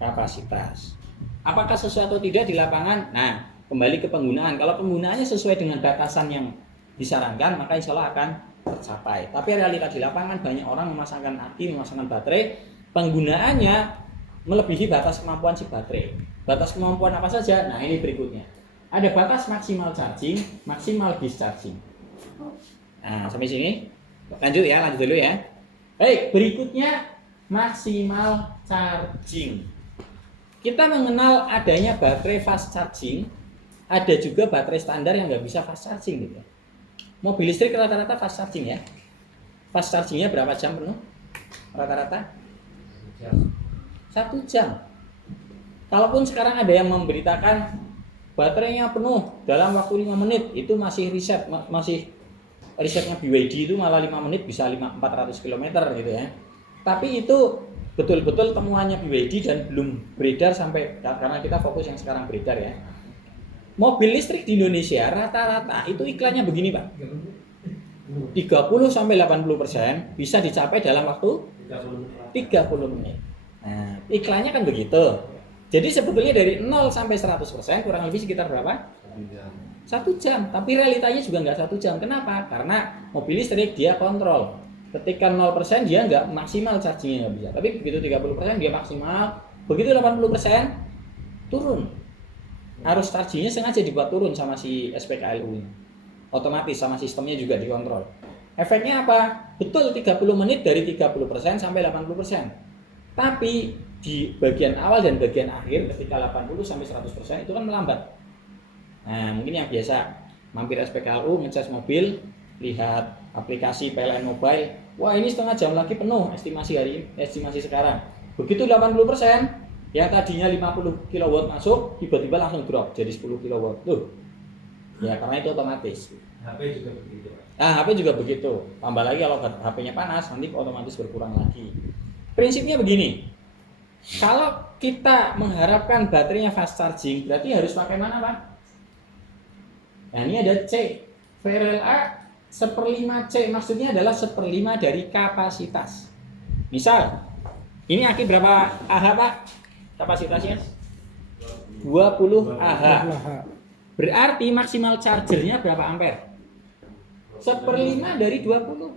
kapasitas. Apakah sesuai atau tidak di lapangan? Nah, kembali ke penggunaan. Kalau penggunaannya sesuai dengan batasan yang disarankan, maka insya Allah akan tercapai. Tapi realita di lapangan banyak orang memasangkan aki, memasangkan baterai, penggunaannya melebihi batas kemampuan si baterai. Batas kemampuan apa saja? Nah, ini berikutnya. Ada batas maksimal charging, maksimal discharging. Nah, sampai sini. Lanjut dulu ya. Baik, berikutnya maksimal charging. Kita mengenal adanya baterai fast charging, ada juga baterai standar yang nggak bisa fast charging gitu. Mobil listrik rata-rata fast charging ya. Fast chargingnya berapa jam penuh? Rata-rata? 1 jam. Kalaupun sekarang ada yang memberitakan baterainya penuh dalam waktu 5 menit, itu masih risetnya BYD itu malah 5 menit bisa 400 km gitu ya. Tapi itu betul-betul temuannya BYD dan belum beredar sampai, karena kita fokus yang sekarang beredar ya. Mobil listrik di Indonesia rata-rata itu iklannya begini Pak. 30 sampai 80% bisa dicapai dalam waktu 30 menit. Nah, iklannya kan begitu. Jadi sebetulnya dari 0 sampai 100% kurang lebih sekitar berapa? 1 jam. Tapi realitanya juga nggak 1 jam. Kenapa? Karena mobil listrik dia kontrol. Ketika 0% dia nggak maksimal chargingnya nggak bisa. Tapi begitu 30% dia maksimal. Begitu 80% turun. Harus chargingnya sengaja dibuat turun sama si SPKLU-nya. Otomatis sama sistemnya juga dikontrol. Efeknya apa? Betul 30 menit dari 30% sampai 80%. Tapi di bagian awal dan bagian akhir ketika 80 sampai 100% itu kan melambat. Nah, mungkin yang biasa mampir SPKLU ngecas mobil, lihat aplikasi PLN Mobile, wah ini setengah jam lagi penuh estimasi sekarang. Begitu 80%, yang tadinya 50 kW masuk, tiba-tiba langsung drop jadi 10 kW. Tuh. Ya karena itu otomatis. HP juga begitu. Nah, HP juga begitu. Tambah lagi kalau HP-nya panas, nanti otomatis berkurang lagi. Prinsipnya begini. Kalau kita mengharapkan baterainya fast charging, berarti harus pakai mana, Pak? Nah, ini ada C. VRLA 1/5 C, maksudnya adalah 1/5 dari kapasitas. Misal, ini aki berapa Ah Pak? Kapasitasnya? 20 Ah. Berarti maksimal chargernya berapa ampere? 1/5 dari 20.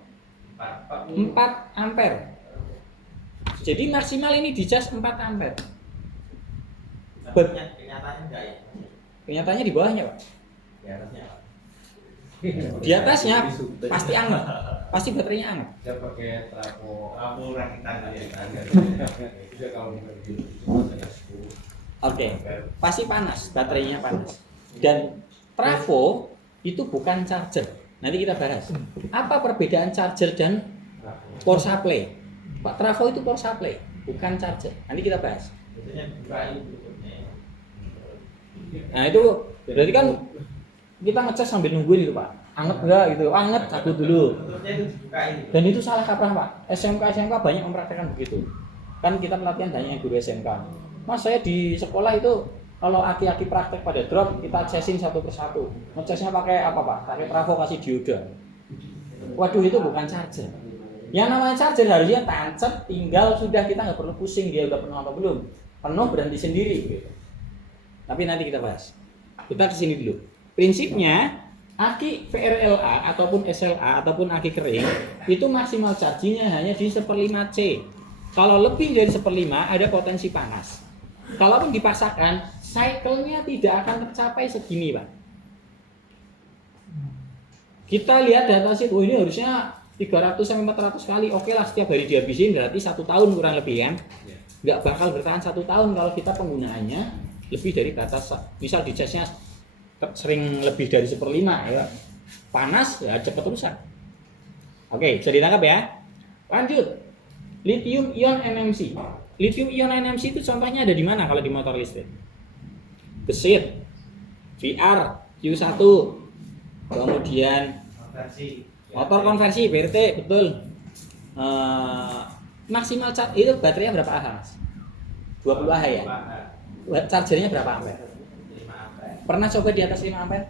4 ampere. Jadi maksimal ini dicas 4 ampere. Kenyataannya enggak ya? Kenyataannya di bawahnya, Pak. Di atasnya. Di atasnya pasti anget. Pasti baterainya anget. Saya pakai trafo rakitan ya. Juga kalau itu ada 10. Oke. Pasti panas, baterainya panas. Dan trafo itu bukan charger. Nanti kita bahas. Apa perbedaan charger dan power supply? Pak, trafo itu power supply, bukan charger. Nanti kita bahas. Biasanya bukain berikutnya. Nah, itu berarti kan kita ngecas sambil nungguin itu, Pak. anget enggak gitu, anget cabut dulu. Tutupnya itu dibukain. Dan itu salah kaprah Pak. SMK banyak mempraktekkan begitu. Kan kita pelatihan banyak yang guru SMK. Mas saya di sekolah itu kalau aki-aki praktek pada drop kita cesin satu persatu. Ngecesnya pakai apa Pak? Pakai provokasi dioda. Waduh itu bukan charger. Yang namanya charger harusnya tancap, tinggal sudah kita nggak perlu pusing dia udah penuh atau belum. Penuh berhenti sendiri. Gitu. Tapi nanti kita bahas. Kita kesini dulu. Prinsipnya aki VRLA ataupun SLA ataupun aki kering itu maksimal chargingnya hanya di 1/5 C. Kalau lebih dari 1/5 ada potensi panas. Kalaupun dipaksakan, cycle-nya tidak akan tercapai segini Pak. Kita lihat data sheet, oh ini harusnya 300-400 kali. Oke lah setiap hari dihabisin berarti 1 tahun kurang lebih kan. Nggak bakal bertahan 1 tahun kalau kita penggunaannya lebih dari batas. Misal di charge-nya sering lebih dari 1/5 ya. Panas ya cepat rusak. Oke, bisa ditangkap ya. Lanjut. Lithium ion NMC. Lithium ion NMC itu contohnya ada di mana kalau di motor listrik? Gesit, VR, Q1, kemudian Konversi. motor konversi BRT, betul. Maksimal charge itu baterainya berapa Ah Mas? 20 Ah ya? Chargernya berapa ampere? 5 ampere. Pernah coba di atas 5 ampere?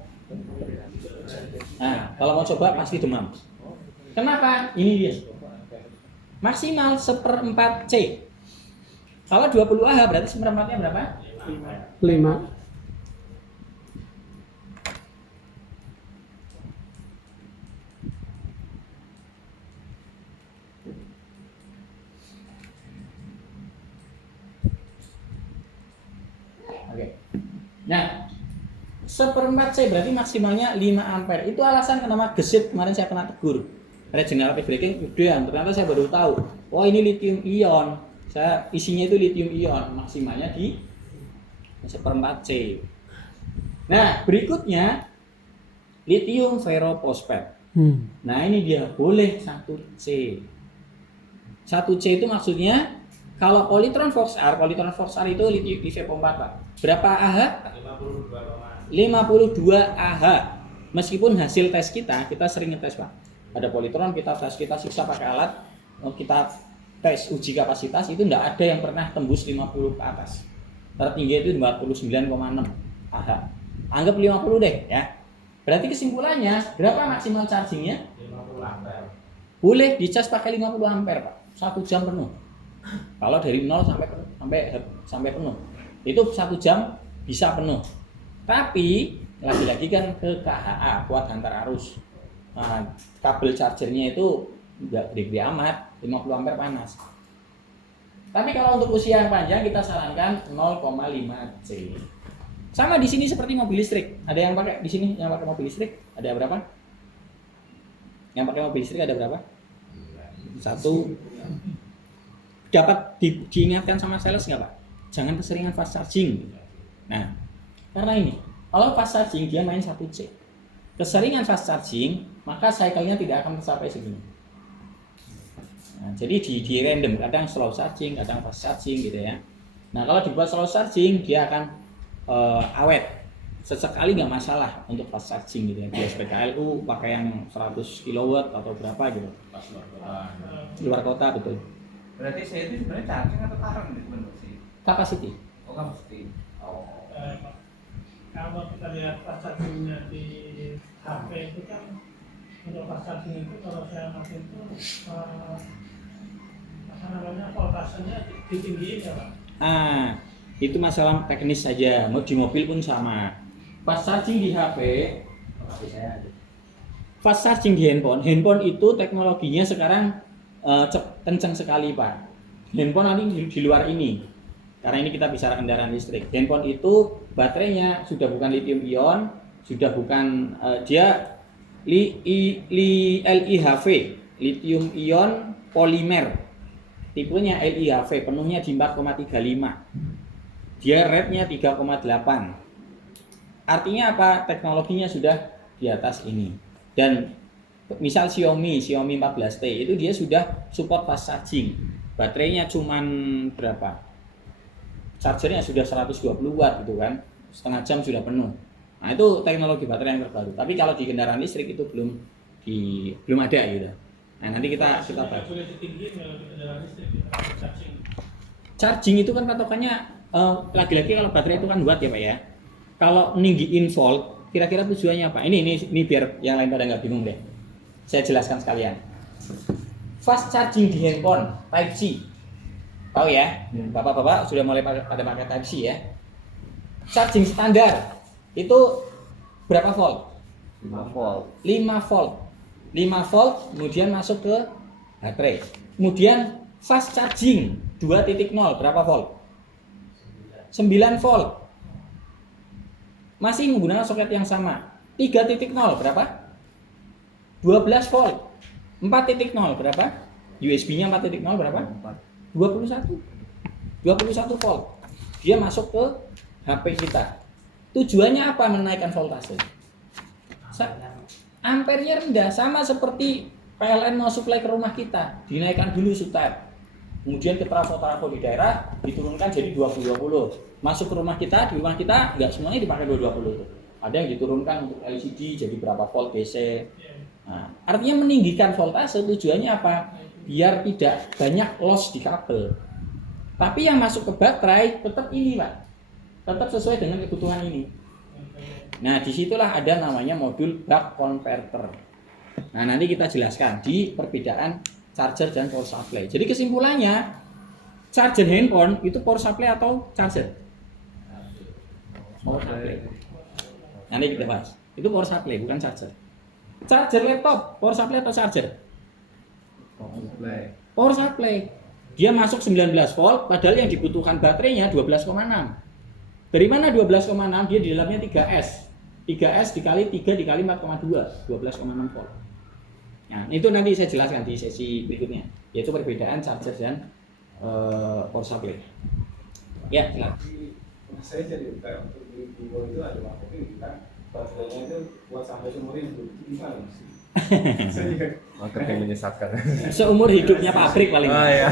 Nah, kalau mau coba pasti demam. Kenapa? Ini dia. Maksimal 1/4 C. Kalau 20 Ah berarti 1/4-nya berapa? 5. Oke. Nah, 1/4 C berarti maksimalnya 5 ampere. Itu alasan kenapa gesit kemarin saya kena tegur. Regenerative braking udah, ternyata saya baru tahu. Oh ini lithium ion. Saya isinya itu lithium ion, maksimalnya di 1/4 C. Nah, berikutnya lithium ferrophosphate. Nah, ini dia boleh 1 C. 1 C itu maksudnya kalau polytron Fox-R itu lithium pompa Pak. Berapa Ah? 52 Ah. Meskipun hasil tes kita sering ngetes Pak. Ada polytron kita tes, kita siksa pakai alat, kita tes uji kapasitas itu enggak ada yang pernah tembus 50 ke atas. Tertinggi itu 49,6 Ah. Anggap 50 deh ya. Berarti kesimpulannya berapa maksimal chargingnya? 50 ampere. Boleh dicas pakai 50 ampere Pak. 1 jam penuh. Kalau dari 0 sampai penuh. Itu 1 jam bisa penuh. Tapi lagi-lagi kan ke KHA, kuat hantar arus. Nah, kabel chargernya itu enggak gede-gede amat, 50 ampere panas. Tapi kalau untuk usia yang panjang kita sarankan 0,5 C. Sama di sini seperti mobil listrik. Ada yang pakai di sini yang pakai mobil listrik? Ada berapa? Yang pakai mobil listrik ada berapa? 1. Dapat diingatkan sama sales nggak Pak? Jangan keseringan fast charging. Nah, karena ini, kalau fast charging dia main 1 C. Keseringan fast charging, maka cycle-nya tidak akan tercapai segini. Nah, jadi di random, kadang slow charging, kadang fast charging gitu ya. Nah, kalau dibuat slow charging, dia akan awet. Sesekali nggak masalah untuk fast charging gitu ya. Dia PKLU pakai yang 100 kW atau berapa gitu. Pas luar kota. Luar kota betul. Berarti saya itu sebenarnya charging atau current nih sebenarnya sih? Capacity. Oh kan mesti. Oh. Kalau kita lihat fast chargingnya di HP itu kan untuk fast charging itu kalau saya makin itu apa namanya voltasenya ditinggiin ya Pak. Itu masalah teknis saja. Mau di mobil pun sama. Fast charging di HP, fast charging di handphone itu teknologinya sekarang kencang sekali Pak. Handphone nanti di luar ini. Karena ini kita bicara kendaraan listrik. Handphone itu baterainya sudah bukan lithium ion, sudah bukan dia LIHV, lithium ion polimer. Tipenya LIHV, penuhnya di 4,35. Dia rate-nya 3,8. Artinya apa? Teknologinya sudah di atas ini. Dan misal Xiaomi 14T itu dia sudah support fast charging. Baterainya cuman berapa? Chargernya sudah 120 watt gitu kan. Setengah jam sudah penuh. Nah, itu teknologi baterai yang terbaru. Tapi kalau di kendaraan listrik itu belum ada gitu. Nah, nanti kita bahas. Boleh ditinggiin kalau di kendaraan listrik kita charging. Charging itu kan patokannya lagi-lagi kalau baterai itu kan watt ya Pak ya. Kalau meninggiin volt, kira-kira tujuannya apa? Ini biar yang lain pada nggak bingung deh. Saya jelaskan sekalian. Fast charging di handphone Type C. Tahu ya? Bapak-bapak sudah mulai pada pakai Type C ya. Charging standar itu berapa volt? 5 volt. 5 volt. 5 volt kemudian masuk ke baterai. Kemudian fast charging 2.0 berapa volt? 9 volt. Masih menggunakan soket yang sama. 3.0 berapa? 12 volt. 4.0 berapa? USB-nya 4.0 berapa? 21 volt. Dia masuk ke HP kita. Tujuannya apa menaikkan voltase? Ampernya rendah, sama seperti PLN mau supply ke rumah kita, dinaikkan dulu sutet. Kemudian ke trafo-trafo di daerah diturunkan jadi 20-20. Masuk ke rumah kita, di rumah kita nggak semuanya dipakai 220 itu. Ada yang diturunkan untuk LCD jadi berapa volt DC. Nah, artinya meninggikan voltase tujuannya apa? Biar tidak banyak loss di kabel. Tapi yang masuk ke baterai tetap ini Pak, tetap sesuai dengan kebutuhan ini. Nah disitulah ada namanya modul buck converter. Nah nanti kita jelaskan di perbedaan charger dan power supply. Jadi kesimpulannya charger handphone itu power supply atau charger? Power supply. Nanti kita bahas. Itu power supply bukan charger. Charger laptop power supply atau charger? Power supply. Dia masuk 19 volt padahal yang dibutuhkan baterainya 12,6. Dari mana 12,6? Dia di dalamnya 3S. 3S dikali 3 dikali 4,2, 12,6 volt. Nah, itu nanti saya jelaskan di sesi berikutnya, yaitu perbedaan charger dan power supply. Ya, silakan. Saya jadi kayak untuk beli buku itu ada waktu kita baterainya itu buat sampai seumur hidup gimana sih? Saya juga marketing menyesatkan. Seumur hidupnya pabrik paling. Oh, iya.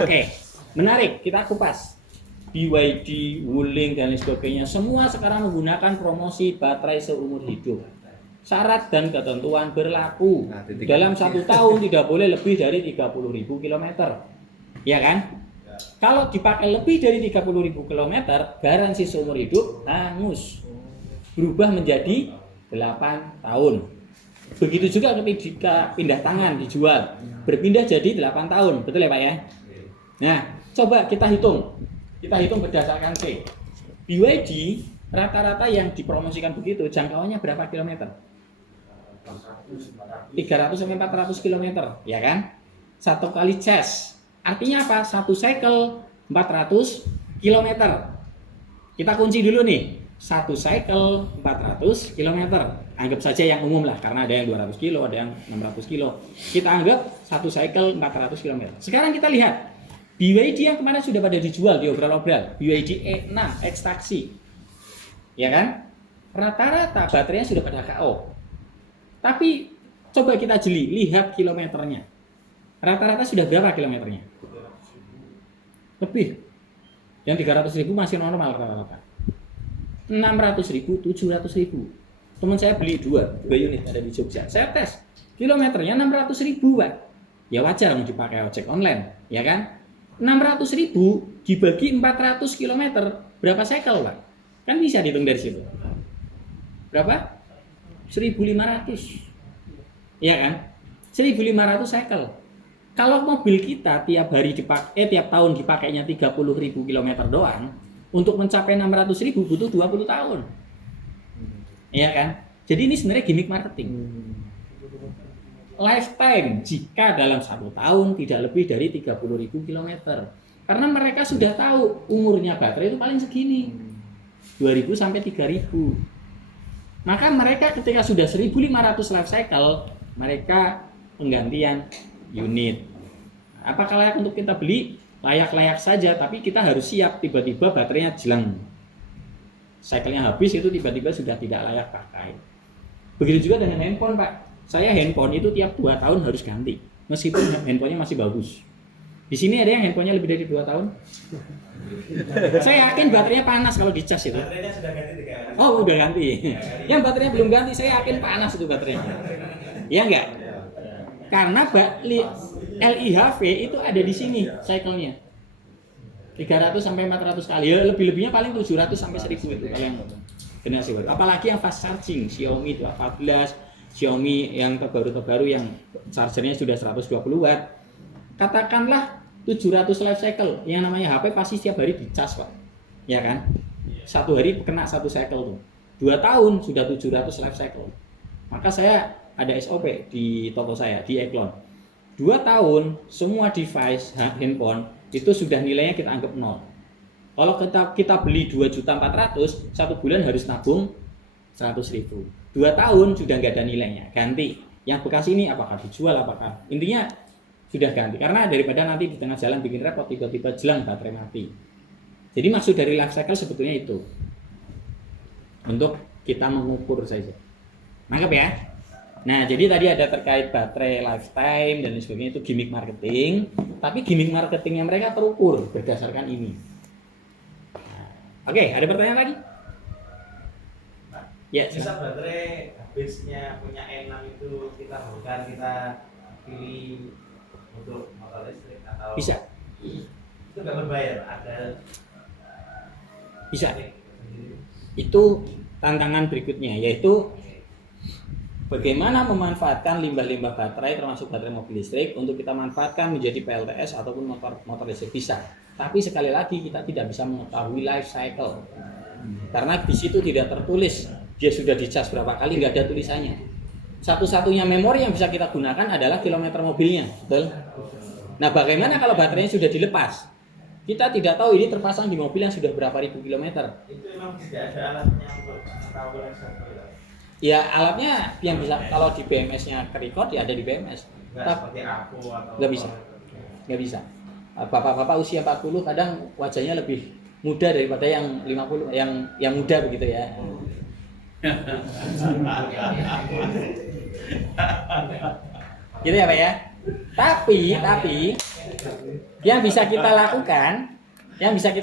Oke, menarik. Kita kupas. BYD, Wuling dan lain sebagainya. Semua sekarang menggunakan promosi baterai seumur hidup. Syarat dan ketentuan berlaku. Dalam 1 tahun tidak boleh lebih dari 30.000 km. Ya kan? Kalau dipakai lebih dari 30.000 km, garansi seumur hidup hangus. Berubah menjadi 8 tahun. Begitu juga ketika pindah tangan dijual, berpindah jadi 8 tahun. Betul ya Pak ya? Nah, coba kita hitung. Kita hitung berdasarkan C. BYD rata-rata yang dipromosikan begitu jangkauannya berapa kilometer? 300 sampai 400 km, ya kan? Satu kali cas. Artinya apa? Satu cycle 400 km. Kita kunci dulu nih. Satu cycle 400 km. Anggap saja yang umum lah, karena ada yang 200 kilo, ada yang 600 kilo. Kita anggap satu cycle 400 km. Sekarang kita lihat BYD yang kemarin sudah pada dijual di obral-obral, BYD E6 X Taxi, ya kan? Rata-rata baterainya sudah pada KO. Tapi coba kita jeli, lihat kilometernya. Rata-rata sudah berapa kilometernya? Lebih. Yang 300.000 masih normal rata-rata. 600.000, 700.000. Teman saya beli 2 unit ada di Jogja. Saya tes, kilometernya 600.000 Pak. Ya wajar mau dipakai ojek online, ya kan? 600.000 dibagi 400 km, berapa cycle Pak? Kan bisa dihitung dari situ. Berapa? 1.500. Iya kan? 1.500 cycle. Kalau mobil kita tiap hari tiap tahun dipakainya 30.000 km doang, untuk mencapai 600.000 butuh 20 tahun. Iya kan? Jadi ini sebenarnya gimmick marketing. Lifetime jika dalam 1 tahun tidak lebih dari 30.000 km. Karena mereka sudah tahu umurnya baterai itu paling segini. 2.000 sampai 3.000. Maka mereka ketika sudah 1.500 life cycle, mereka penggantian unit. Apakah layak untuk kita beli? Layak-layak saja, tapi kita harus siap tiba-tiba baterainya jelang. Cycle-nya habis itu tiba-tiba sudah tidak layak pakai. Begitu juga dengan handphone Pak. Saya handphone itu tiap 2 tahun harus ganti. Meskipun handphonenya masih bagus. Di sini ada yang handphonenya lebih dari 2 tahun? Saya yakin baterainya panas kalau dicas itu. Baterainya sudah ganti 3 kali. Oh, udah ganti. Yang baterainya belum ganti, saya yakin panas itu baterainya. Iya enggak? Karena LIHV itu ada di sini cycle-nya. 300 sampai 400 kali. Ya, lebih-lebihnya paling 700 sampai 1000 itu kalau yang generasi baru. Apalagi yang fast charging, Xiaomi 14, Xiaomi yang terbaru-terbaru yang chargernya sudah 120 watt. Katakanlah 700 life cycle, yang namanya HP pasti setiap hari dicas Pak. Ya kan? Satu hari kena 1 cycle tuh. 2 tahun sudah 700 life cycle. Maka saya ada SOP di toko saya, di Eklon. 2 tahun semua device handphone itu sudah nilainya kita anggap 0. Kalau kita beli 2.400.000, 1 bulan harus nabung 100.000. 2 tahun sudah nggak ada nilainya, ganti. Yang bekas ini apakah dijual, apakah intinya sudah ganti. Karena daripada nanti di tengah jalan bikin repot, tiba-tiba jelang baterai mati. Jadi maksud dari life cycle sebetulnya itu untuk kita mengukur saja. Nangkep ya? Nah, jadi tadi ada terkait baterai lifetime dan sebagainya, itu gimmick marketing. Tapi gimmick marketingnya mereka terukur berdasarkan ini. Oke, ada pertanyaan lagi? Ya, Bisa baterai habisnya punya E6 itu kita bukan kita pilih untuk motor listrik atau bisa. Itu nggak berbayar, ada Bisa. Itu tantangan berikutnya, yaitu bagaimana memanfaatkan limbah-limbah baterai termasuk baterai mobil listrik untuk kita manfaatkan menjadi PLTS ataupun motor listrik. Bisa. Tapi sekali lagi kita tidak bisa mengetahui life cycle. Karena di situ tidak tertulis dia sudah dicas berapa kali, nggak ada tulisannya. Satu-satunya memori yang bisa kita gunakan adalah kilometer mobilnya, betul? Nah, bagaimana kalau baterainya sudah dilepas? Kita tidak tahu ini terpasang di mobil yang sudah berapa ribu kilometer. itu memang tidak ada alatnya untuk tahu life cycle. Ya, alatnya yang bisa kalau di BMS-nya ke-record ya ada di BMS. Nggak seperti aku atau Nggak bisa. Nggak bisa. Bapak-bapak usia 40 kadang wajahnya lebih muda daripada yang 50, yang muda begitu ya. Gitu ya Pak ya. Tapi yang bisa kita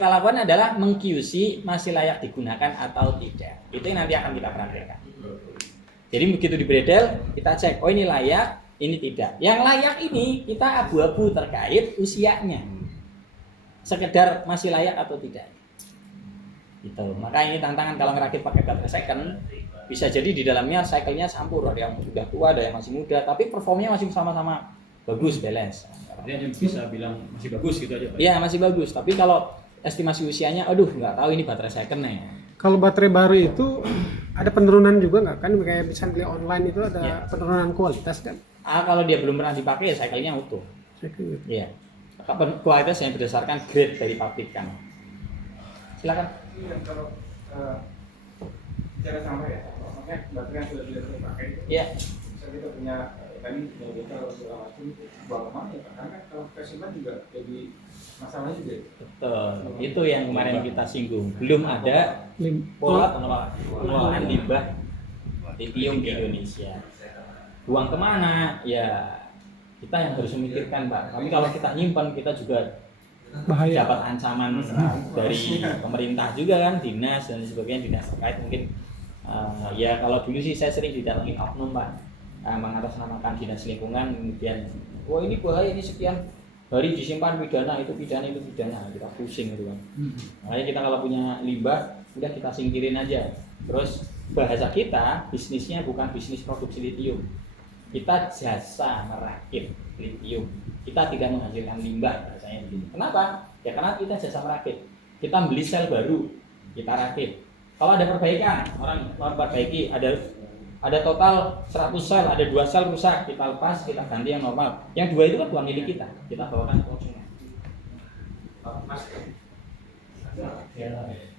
lakukan adalah meng-QC masih layak digunakan atau tidak. Itu yang nanti akan kita praktekkan. Jadi begitu di bredel kita cek, oh ini layak, ini tidak. Yang layak ini kita abu-abu terkait usianya. Sekedar masih layak atau tidak. Gitu. Maka ini tantangan kalau ngerakit pakai baterai second, bisa jadi di dalamnya cycle-nya campur, ada yang sudah tua, ada yang masih muda, tapi performnya masih sama-sama bagus, balance. Artinya bisa bilang masih bagus gitu aja Pak? Iya masih bagus, tapi kalau estimasi usianya, aduh nggak tahu ini baterai second nya. Kalau baterai baru itu ada penurunan juga nggak kan? Kayak bisa beli online itu ada Ya. penurunan kualitas kan? Kalau dia belum pernah dipakai, ya cycle-nya utuh. Iya. Kualitas yang berdasarkan grade dari pabrikan. Silakan. Iya, kalau bicara sampah ya, maksudnya baterai yang sudah tidak terpakai itu Iya. bisa kita punya tadi yang kita segala macam buang kemana ya Pak? Karena kan kalau kesimpan juga jadi masalah juga. Betul. Itu yang kemarin kita singgung. Belum ada pola pengelolaan limbah lithium di Indonesia. Buang kemana? Ya kita yang harus memikirkan Pak. Tapi kalau kita nyimpan, kita juga Bahaya. dapat ancaman dari pemerintah juga kan, dinas dan sebagainya, dinas terkait mungkin. Ya kalau dulu sih saya sering didatangi oknum Pak, mengatasnamakan dinas lingkungan, kemudian wah ini bahaya, ini sekian hari disimpan, pidana, kita pusing gitu kan. Makanya kita kalau punya limbah udah kita singkirin aja. Terus bahasa kita bisnisnya bukan bisnis produksi lithium, kita jasa merakit lithium, kita tidak menghasilkan limbah bahasanya begini. Kenapa? Ya karena kita jasa merakit, kita beli sel baru, kita rakit. Kalau ada perbaikan, orang memperbaiki, ada total 100 sel, ada 2 sel rusak, kita lepas, kita ganti yang normal. Yang 2 itu kan uang milik kita bawakan ke konsumen.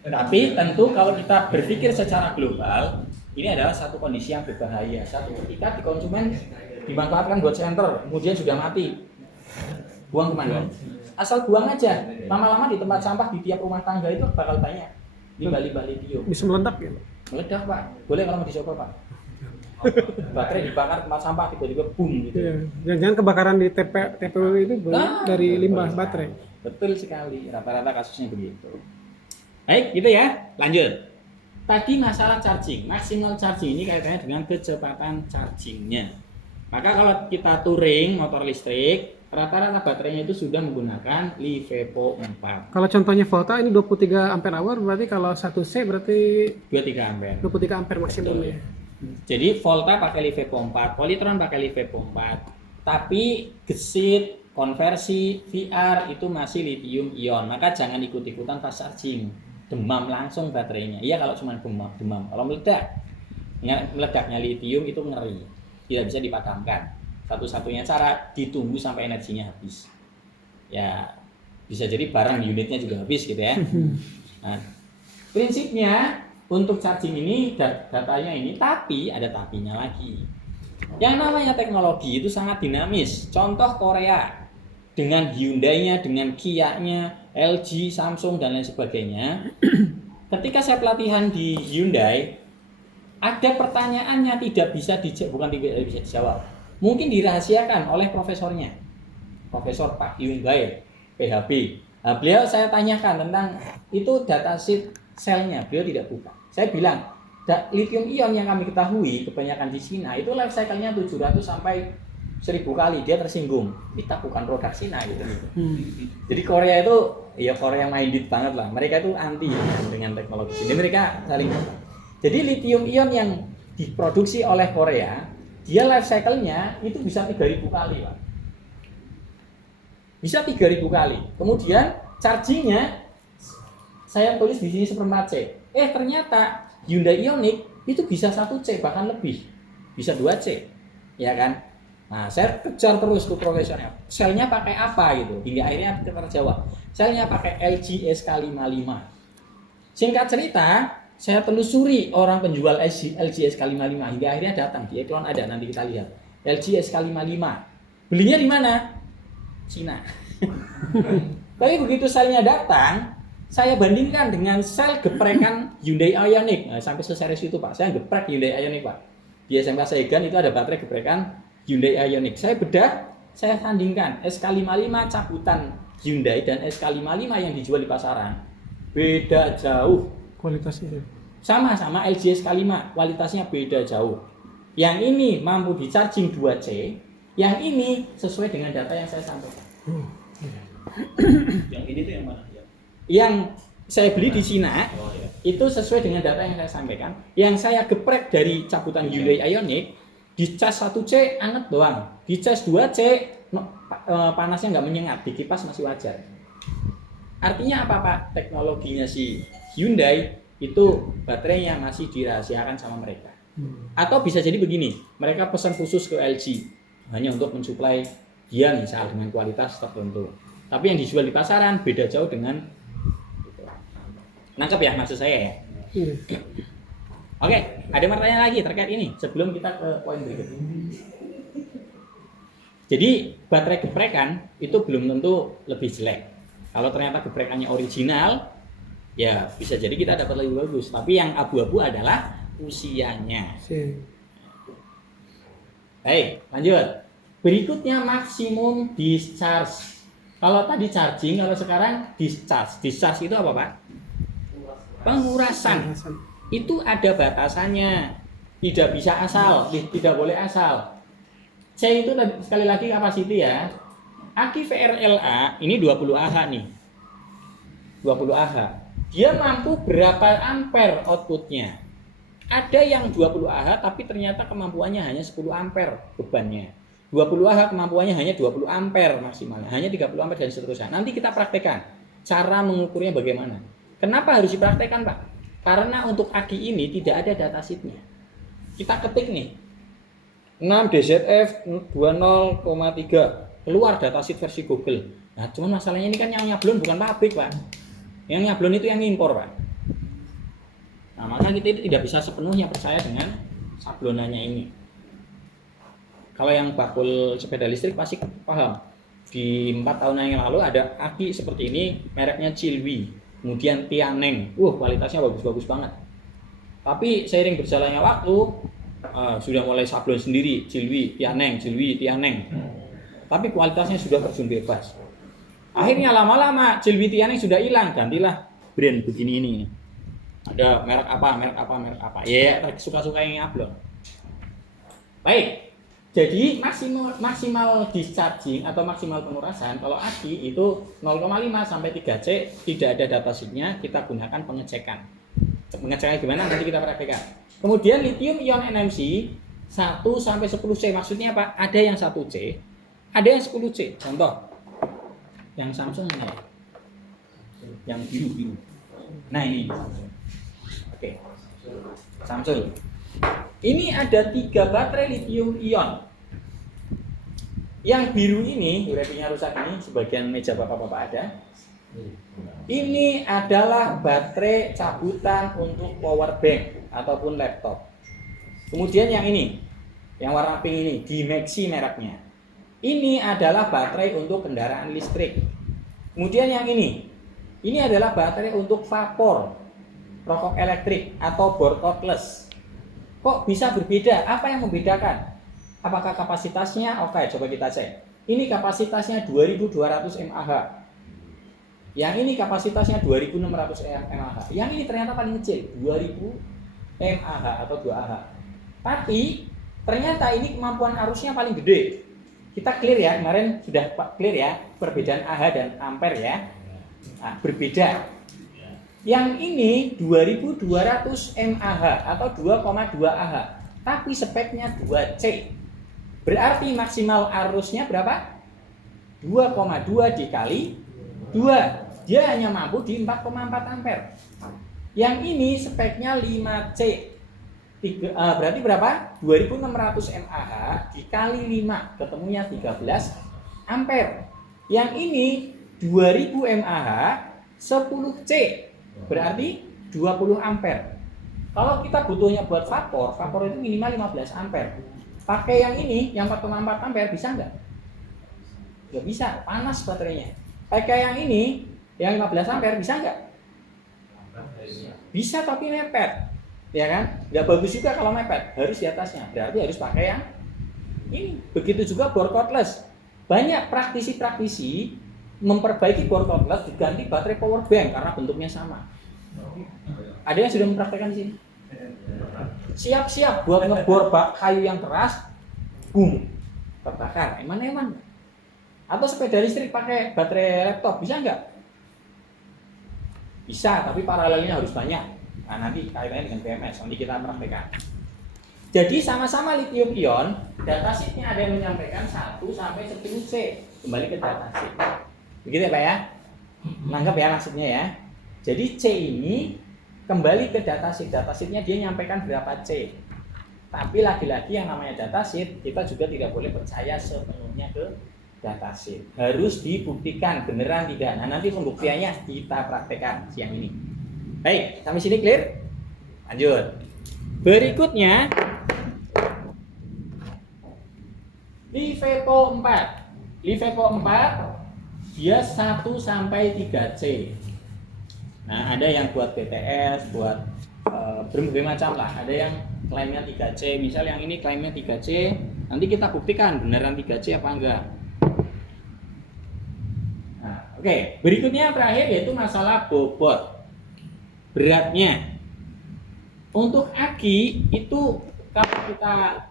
Tapi tentu kalau kita berpikir secara global, ini adalah satu kondisi yang berbahaya. Satu ketika di konsumen dimanfaatkan buat senter, kemudian sudah mati, buang kemana? Asal buang aja. Lama-lama di tempat sampah di tiap rumah tangga itu bakal banyak limbah-limbah lithium. Bisa meledak ya? Meledak Pak. Boleh kalau mau dicoba Pak. Baterai dibakar tempat sampah tiba-tiba boom gitu. Iya. Jangan-jangan kebakaran di TPU itu dari limbah baterai. Betul sekali, rata-rata kasusnya begitu. Baik, gitu ya. Lanjut. Tadi masalah charging, maksimal charging ini kaitannya dengan kecepatan chargingnya. Maka kalau kita touring motor listrik, rata-rata baterainya itu sudah menggunakan LiFePO 4. Kalau contohnya Volta ini 23 ampere hour, berarti kalau 1C berarti 23 ampere. 23 ampere maksimumnya. Jadi Volta pakai LiFePO 4, Polytron pakai LiFePO 4. Tapi gesit, konversi, VR itu masih lithium ion. Maka jangan ikut-ikutan fast charging. Demam langsung baterainya. Iya kalau cuma demam. Kalau meledaknya lithium itu ngeri. Tidak bisa dipadamkan. Satu-satunya cara ditunggu sampai energinya habis. Ya bisa jadi barang unitnya juga habis gitu ya. Nah, prinsipnya untuk charging ini datanya ini, tapi ada tapinya lagi. Yang namanya teknologi itu sangat dinamis. Contoh Korea dengan Hyundai-nya, dengan Kia-nya, LG, Samsung dan lain sebagainya. Ketika saya pelatihan di Hyundai, ada pertanyaannya tidak bisa dijawab. Mungkin dirahasiakan oleh profesornya, Profesor Pak Hyundai, PHB. Nah, beliau saya tanyakan tentang itu datasheet selnya, beliau tidak buka. Saya bilang, lithium ion yang kami ketahui kebanyakan di Cina itu life cycle-nya 700 sampai 1000 kali, dia tersinggung. Kita bukan produk Cina gitu. Jadi Korea itu ya Korea minded banget lah. Mereka itu anti dengan teknologi. Jadi mereka saling. Jadi lithium ion yang diproduksi oleh Korea, dia life cycle-nya itu bisa 3000 kali, Pak. Bisa 3000 kali. Kemudian charging-nya saya tulis di sini 1/4 C. Ternyata Hyundai Ioniq itu bisa 1C bahkan lebih. Bisa 2C. Ya kan? Nah, saya kejar terus tuh profesornya. Selnya pakai apa gitu. Hingga akhirnya terjawab. Selnya pakai LG SK55. Singkat cerita, saya telusuri orang penjual LG SK55 hingga akhirnya datang. Di iklan ada, nanti kita lihat. LG SK55. Belinya di mana? Cina. Tapi begitu selnya datang, saya bandingkan dengan sel geprekan Hyundai Ioniq. Nah, sampai seserius itu Pak. Saya geprek Hyundai Ioniq Pak. Di SMK Saigan itu ada baterai geprekan Hyundai Ioniq. Saya bedah, saya sandingkan SK55 cabutan Hyundai dan SK55 yang dijual di pasaran. Beda jauh. Kualitasnya. Sama-sama LG SK5, kualitasnya beda jauh. Yang ini mampu di charging 2C, yang ini sesuai dengan data yang saya sampaikan. Yang ini tuh yang mana? Yang saya beli di Cina, Oh ya. itu sesuai dengan data yang saya sampaikan. Yang saya geprek dari cabutan Hyundai Ioniq, di cas 1C anget doang. Di cas 2C panasnya nggak menyengat, di kipas masih wajar. Artinya apa Pak? Teknologinya si Hyundai itu baterainya masih dirahasiakan sama mereka. Atau bisa jadi begini, mereka pesan khusus ke LG hanya untuk mensuplai dia misal dengan kualitas tertentu. Tapi yang dijual di pasaran beda jauh dengan gitu. Nangkep ya maksud saya ya? Oke, ada pertanyaan lagi terkait ini sebelum kita ke poin berikutnya. Jadi baterai geprekan itu belum tentu lebih jelek. Kalau ternyata geprekannya original, ya bisa jadi kita dapat lebih bagus. Tapi yang abu-abu adalah usianya. Baik, lanjut. Berikutnya maksimum discharge. Kalau tadi charging, kalau sekarang discharge. Discharge itu apa Pak? Pengurasan. Itu ada batasannya. Tidak bisa asal, tidak boleh asal. C itu sekali lagi kapasiti ya. Aki VRLA ini 20 Ah nih. 20 Ah. Dia mampu berapa ampere outputnya? Ada yang 20 Ah tapi ternyata kemampuannya hanya 10 ampere bebannya. 20 Ah kemampuannya hanya 20 ampere maksimalnya, hanya 30 ampere dan seterusnya. Nanti kita praktekkan cara mengukurnya bagaimana. Kenapa harus dipraktekkan Pak? Karena untuk aki ini tidak ada datasheetnya. Kita ketik nih 6 DZF 20,3 keluar datasheet versi Google. Nah, cuman masalahnya ini kan yang nyablon bukan pabrik Pak. Yang nyablon itu yang impor Pak. Nah, maka kita tidak bisa sepenuhnya percaya dengan sablonannya ini. Kalau yang bakul sepeda listrik pasti paham. Di 4 tahun yang lalu ada aki seperti ini, mereknya Cilwi, kemudian Tianeng. Kualitasnya bagus-bagus banget. Tapi seiring berjalannya waktu, sudah mulai sablon sendiri, Cilwi, Tianeng, tapi kualitasnya sudah terjun bebas. Akhirnya lama-lama Cilwi, Tianeng sudah hilang, gantilah brand begini ini. Ada merek apa, ya suka-suka yang nyablon. Baik, jadi maksimal discharging atau maksimal pengurasan kalau aki itu 0,5 sampai 3C, tidak ada datasheetnya, kita gunakan pengecekan. Pengecekannya gimana nanti kita praktekkan. Kemudian lithium ion NMC 1 sampai 10C, maksudnya apa? Ada yang 1C, ada yang 10C. Contoh yang Samsung ini, yang biru. Nah ini oke, Samsung. Ini ada 3 baterai lithium ion. Yang biru ini, URP-nya rusak ini, sebagian meja bapak-bapak ada. Ini adalah baterai cabutan untuk power bank ataupun laptop. Kemudian yang ini, yang warna pink ini, Dimexi mereknya. Ini adalah baterai untuk kendaraan listrik. Kemudian yang ini adalah baterai untuk vapor, rokok elektrik atau bor cordless. Kok bisa berbeda? Apa yang membedakan? Apakah kapasitasnya? Oke, coba kita cek. Ini kapasitasnya 2200 mAh. Yang ini kapasitasnya 2600 mAh. Yang ini ternyata paling kecil, 2000 mAh atau 2Ah. Tapi ternyata ini kemampuan arusnya paling gede. Kita clear ya, kemarin sudah clear ya perbedaan Ah dan ampere ya. Nah, berbeda. Yang ini 2200 mAh atau 2,2 Ah. Tapi speknya 2C. Berarti maksimal arusnya berapa? 2,2 dikali 2. Dia hanya mampu di 4,4 ampere. Yang ini speknya 5C. Berarti berapa? 2600 mAh dikali 5, ketemunya 13 ampere. Yang ini 2000 mAh 10C, berarti 20 ampere. Kalau kita butuhnya buat vapor itu minimal 15 ampere. Pakai yang ini, yang 4,4 ampere bisa nggak? Nggak bisa, panas baterainya. Pakai yang ini, yang 15 ampere bisa nggak? Bisa tapi mepet. Ya kan? Nggak bagus juga kalau mepet, harus di atasnya. Berarti harus pakai yang ini. Begitu juga bor cordless. Banyak praktisi memperbaiki bor cordless diganti baterai power bank karena bentuknya sama. Ada yang sudah mempraktekkan di sini? Siap-siap buat ngebor kayu yang keras, boom, terbakar. Eman. Atau sepeda listrik pakai baterai laptop bisa nggak? Bisa, tapi paralelnya harus banyak. Nah, nanti kaitannya dengan BMS, nanti kita praktekkan. Jadi sama-sama lithium ion, datasheetnya ada yang menyampaikan 1 sampai 10C. Kembali ke datasheet. Begitu ya Pak ya? Nanggap ya maksudnya ya. Jadi C ini kembali ke datasheet. Datasheetnya dia nyampaikan berapa C. Tapi lagi-lagi yang namanya datasheet, kita juga tidak boleh percaya sepenuhnya ke datasheet. Harus dibuktikan beneran tidak. Nah, nanti pembuktiannya kita praktekkan siang ini. Baik, sampai sini clear? Lanjut. Berikutnya Livepo 4. Livepo 4 dia 1 sampai 3C. Nah, ada yang buat BTS, buat berbagai macam lah. Ada yang klaimnya 3C, misal yang ini klaimnya 3C. Nanti kita buktikan beneran 3C apa enggak. Nah, oke. Berikutnya terakhir yaitu masalah bobot. Beratnya. Untuk aki itu kalau kita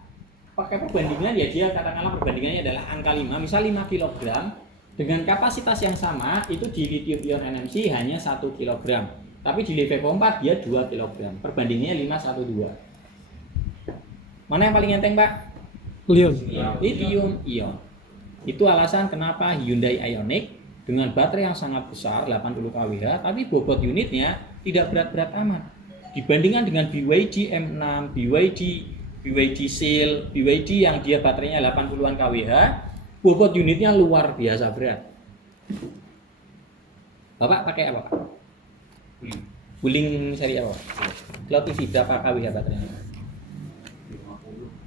pakai perbandingan ya dia katakanlah perbandingannya adalah angka 5, misal 5 kg dengan kapasitas yang sama itu di lithium ion NMC hanya 1 kg. Tapi di Livepo 4 dia 2 kg. Perbandingannya 5:1:2. Mana yang paling enteng, Pak? Lithium ion. Itu alasan kenapa Hyundai Ioniq dengan baterai yang sangat besar 80 kWh tapi bobot unitnya tidak berat-berat amat. Dibandingkan dengan BYD M6, BYD Seal, BYD yang dia baterainya 80-an kWh, bobot unitnya luar biasa berat. Bapak pakai apa, Pak? Wuling seri apa? Cloud TV berapa kWh baterainya?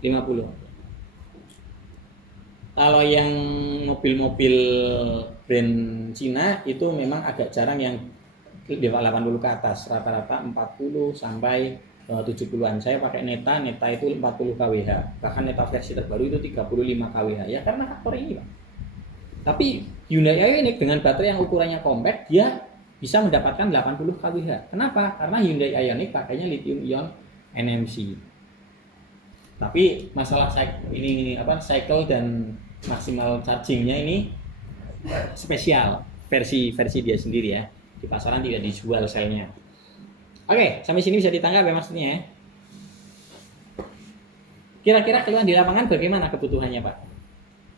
50. Kalau yang mobil-mobil brand Cina itu memang agak jarang yang 80 ke atas, rata-rata 40 sampai 70-an. Saya pakai Neta itu 40 kWh. Bahkan Neta versi terbaru itu 35 kWh. Ya karena faktor ini, Pak. Tapi Hyundai Ioniq dengan baterai yang ukurannya compact, dia bisa mendapatkan 80 kWh. Kenapa? Karena Hyundai Ioniq pakainya lithium ion NMC. Tapi masalah cycle dan maksimal chargingnya ini spesial versi dia sendiri ya. Di pasaran tidak dijual selnya. Oke, sampai sini bisa ditangkap ya maksudnya ya. Kira-kira keluhan di lapangan bagaimana kebutuhannya, Pak?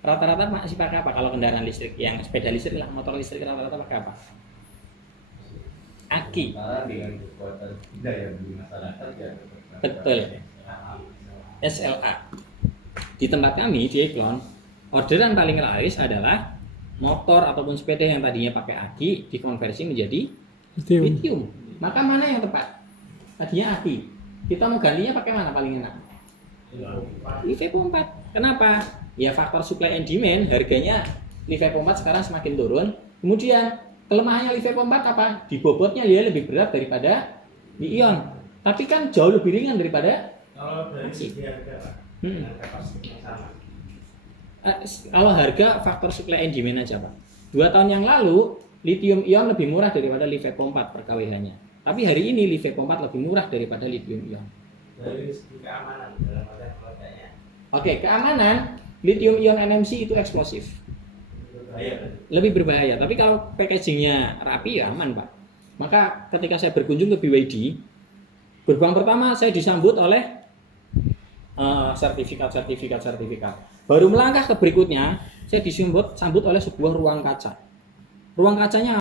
Rata-rata masih pakai apa kalau kendaraan listrik? Yang sepeda listrik lah, motor listrik rata-rata pakai apa? Aki. Karena dengan kekuatan daya beli masyarakat ya Betul. SLA. Di tempat kami di Eklon, orderan paling laris adalah motor ataupun sepeda yang tadinya pakai aki dikonversi menjadi lithium. Maka mana yang tepat? Tadinya aki. Kita mau gantinya pakai mana paling enak? Liveco 4. Kenapa? Ya faktor supply and demand, harganya Liveco 4 sekarang semakin turun. Kemudian kelemahannya Liveco 4 apa? Di bobotnya dia lebih berat daripada di Ion. Tapi kan jauh lebih ringan daripada Kalau dari segi harga, Pak, dengan kapasitas yang sama. Kalau harga faktor supply and demand aja, Pak. 2 tahun yang lalu lithium ion lebih murah daripada Liveco 4 per kWh-nya. Tapi hari ini Liveco 4 lebih murah daripada lithium ion. Dari segi keamanan dalam artian pemakaiannya. Oke, keamanan lithium ion NMC itu eksplosif. Berbahaya. Lebih berbahaya. Tapi kalau packagingnya rapi ya aman, Pak. Maka ketika saya berkunjung ke BYD, gerbang pertama saya disambut oleh sertifikat. Baru melangkah ke berikutnya, saya disambut oleh sebuah ruang kaca. Ruang kacanya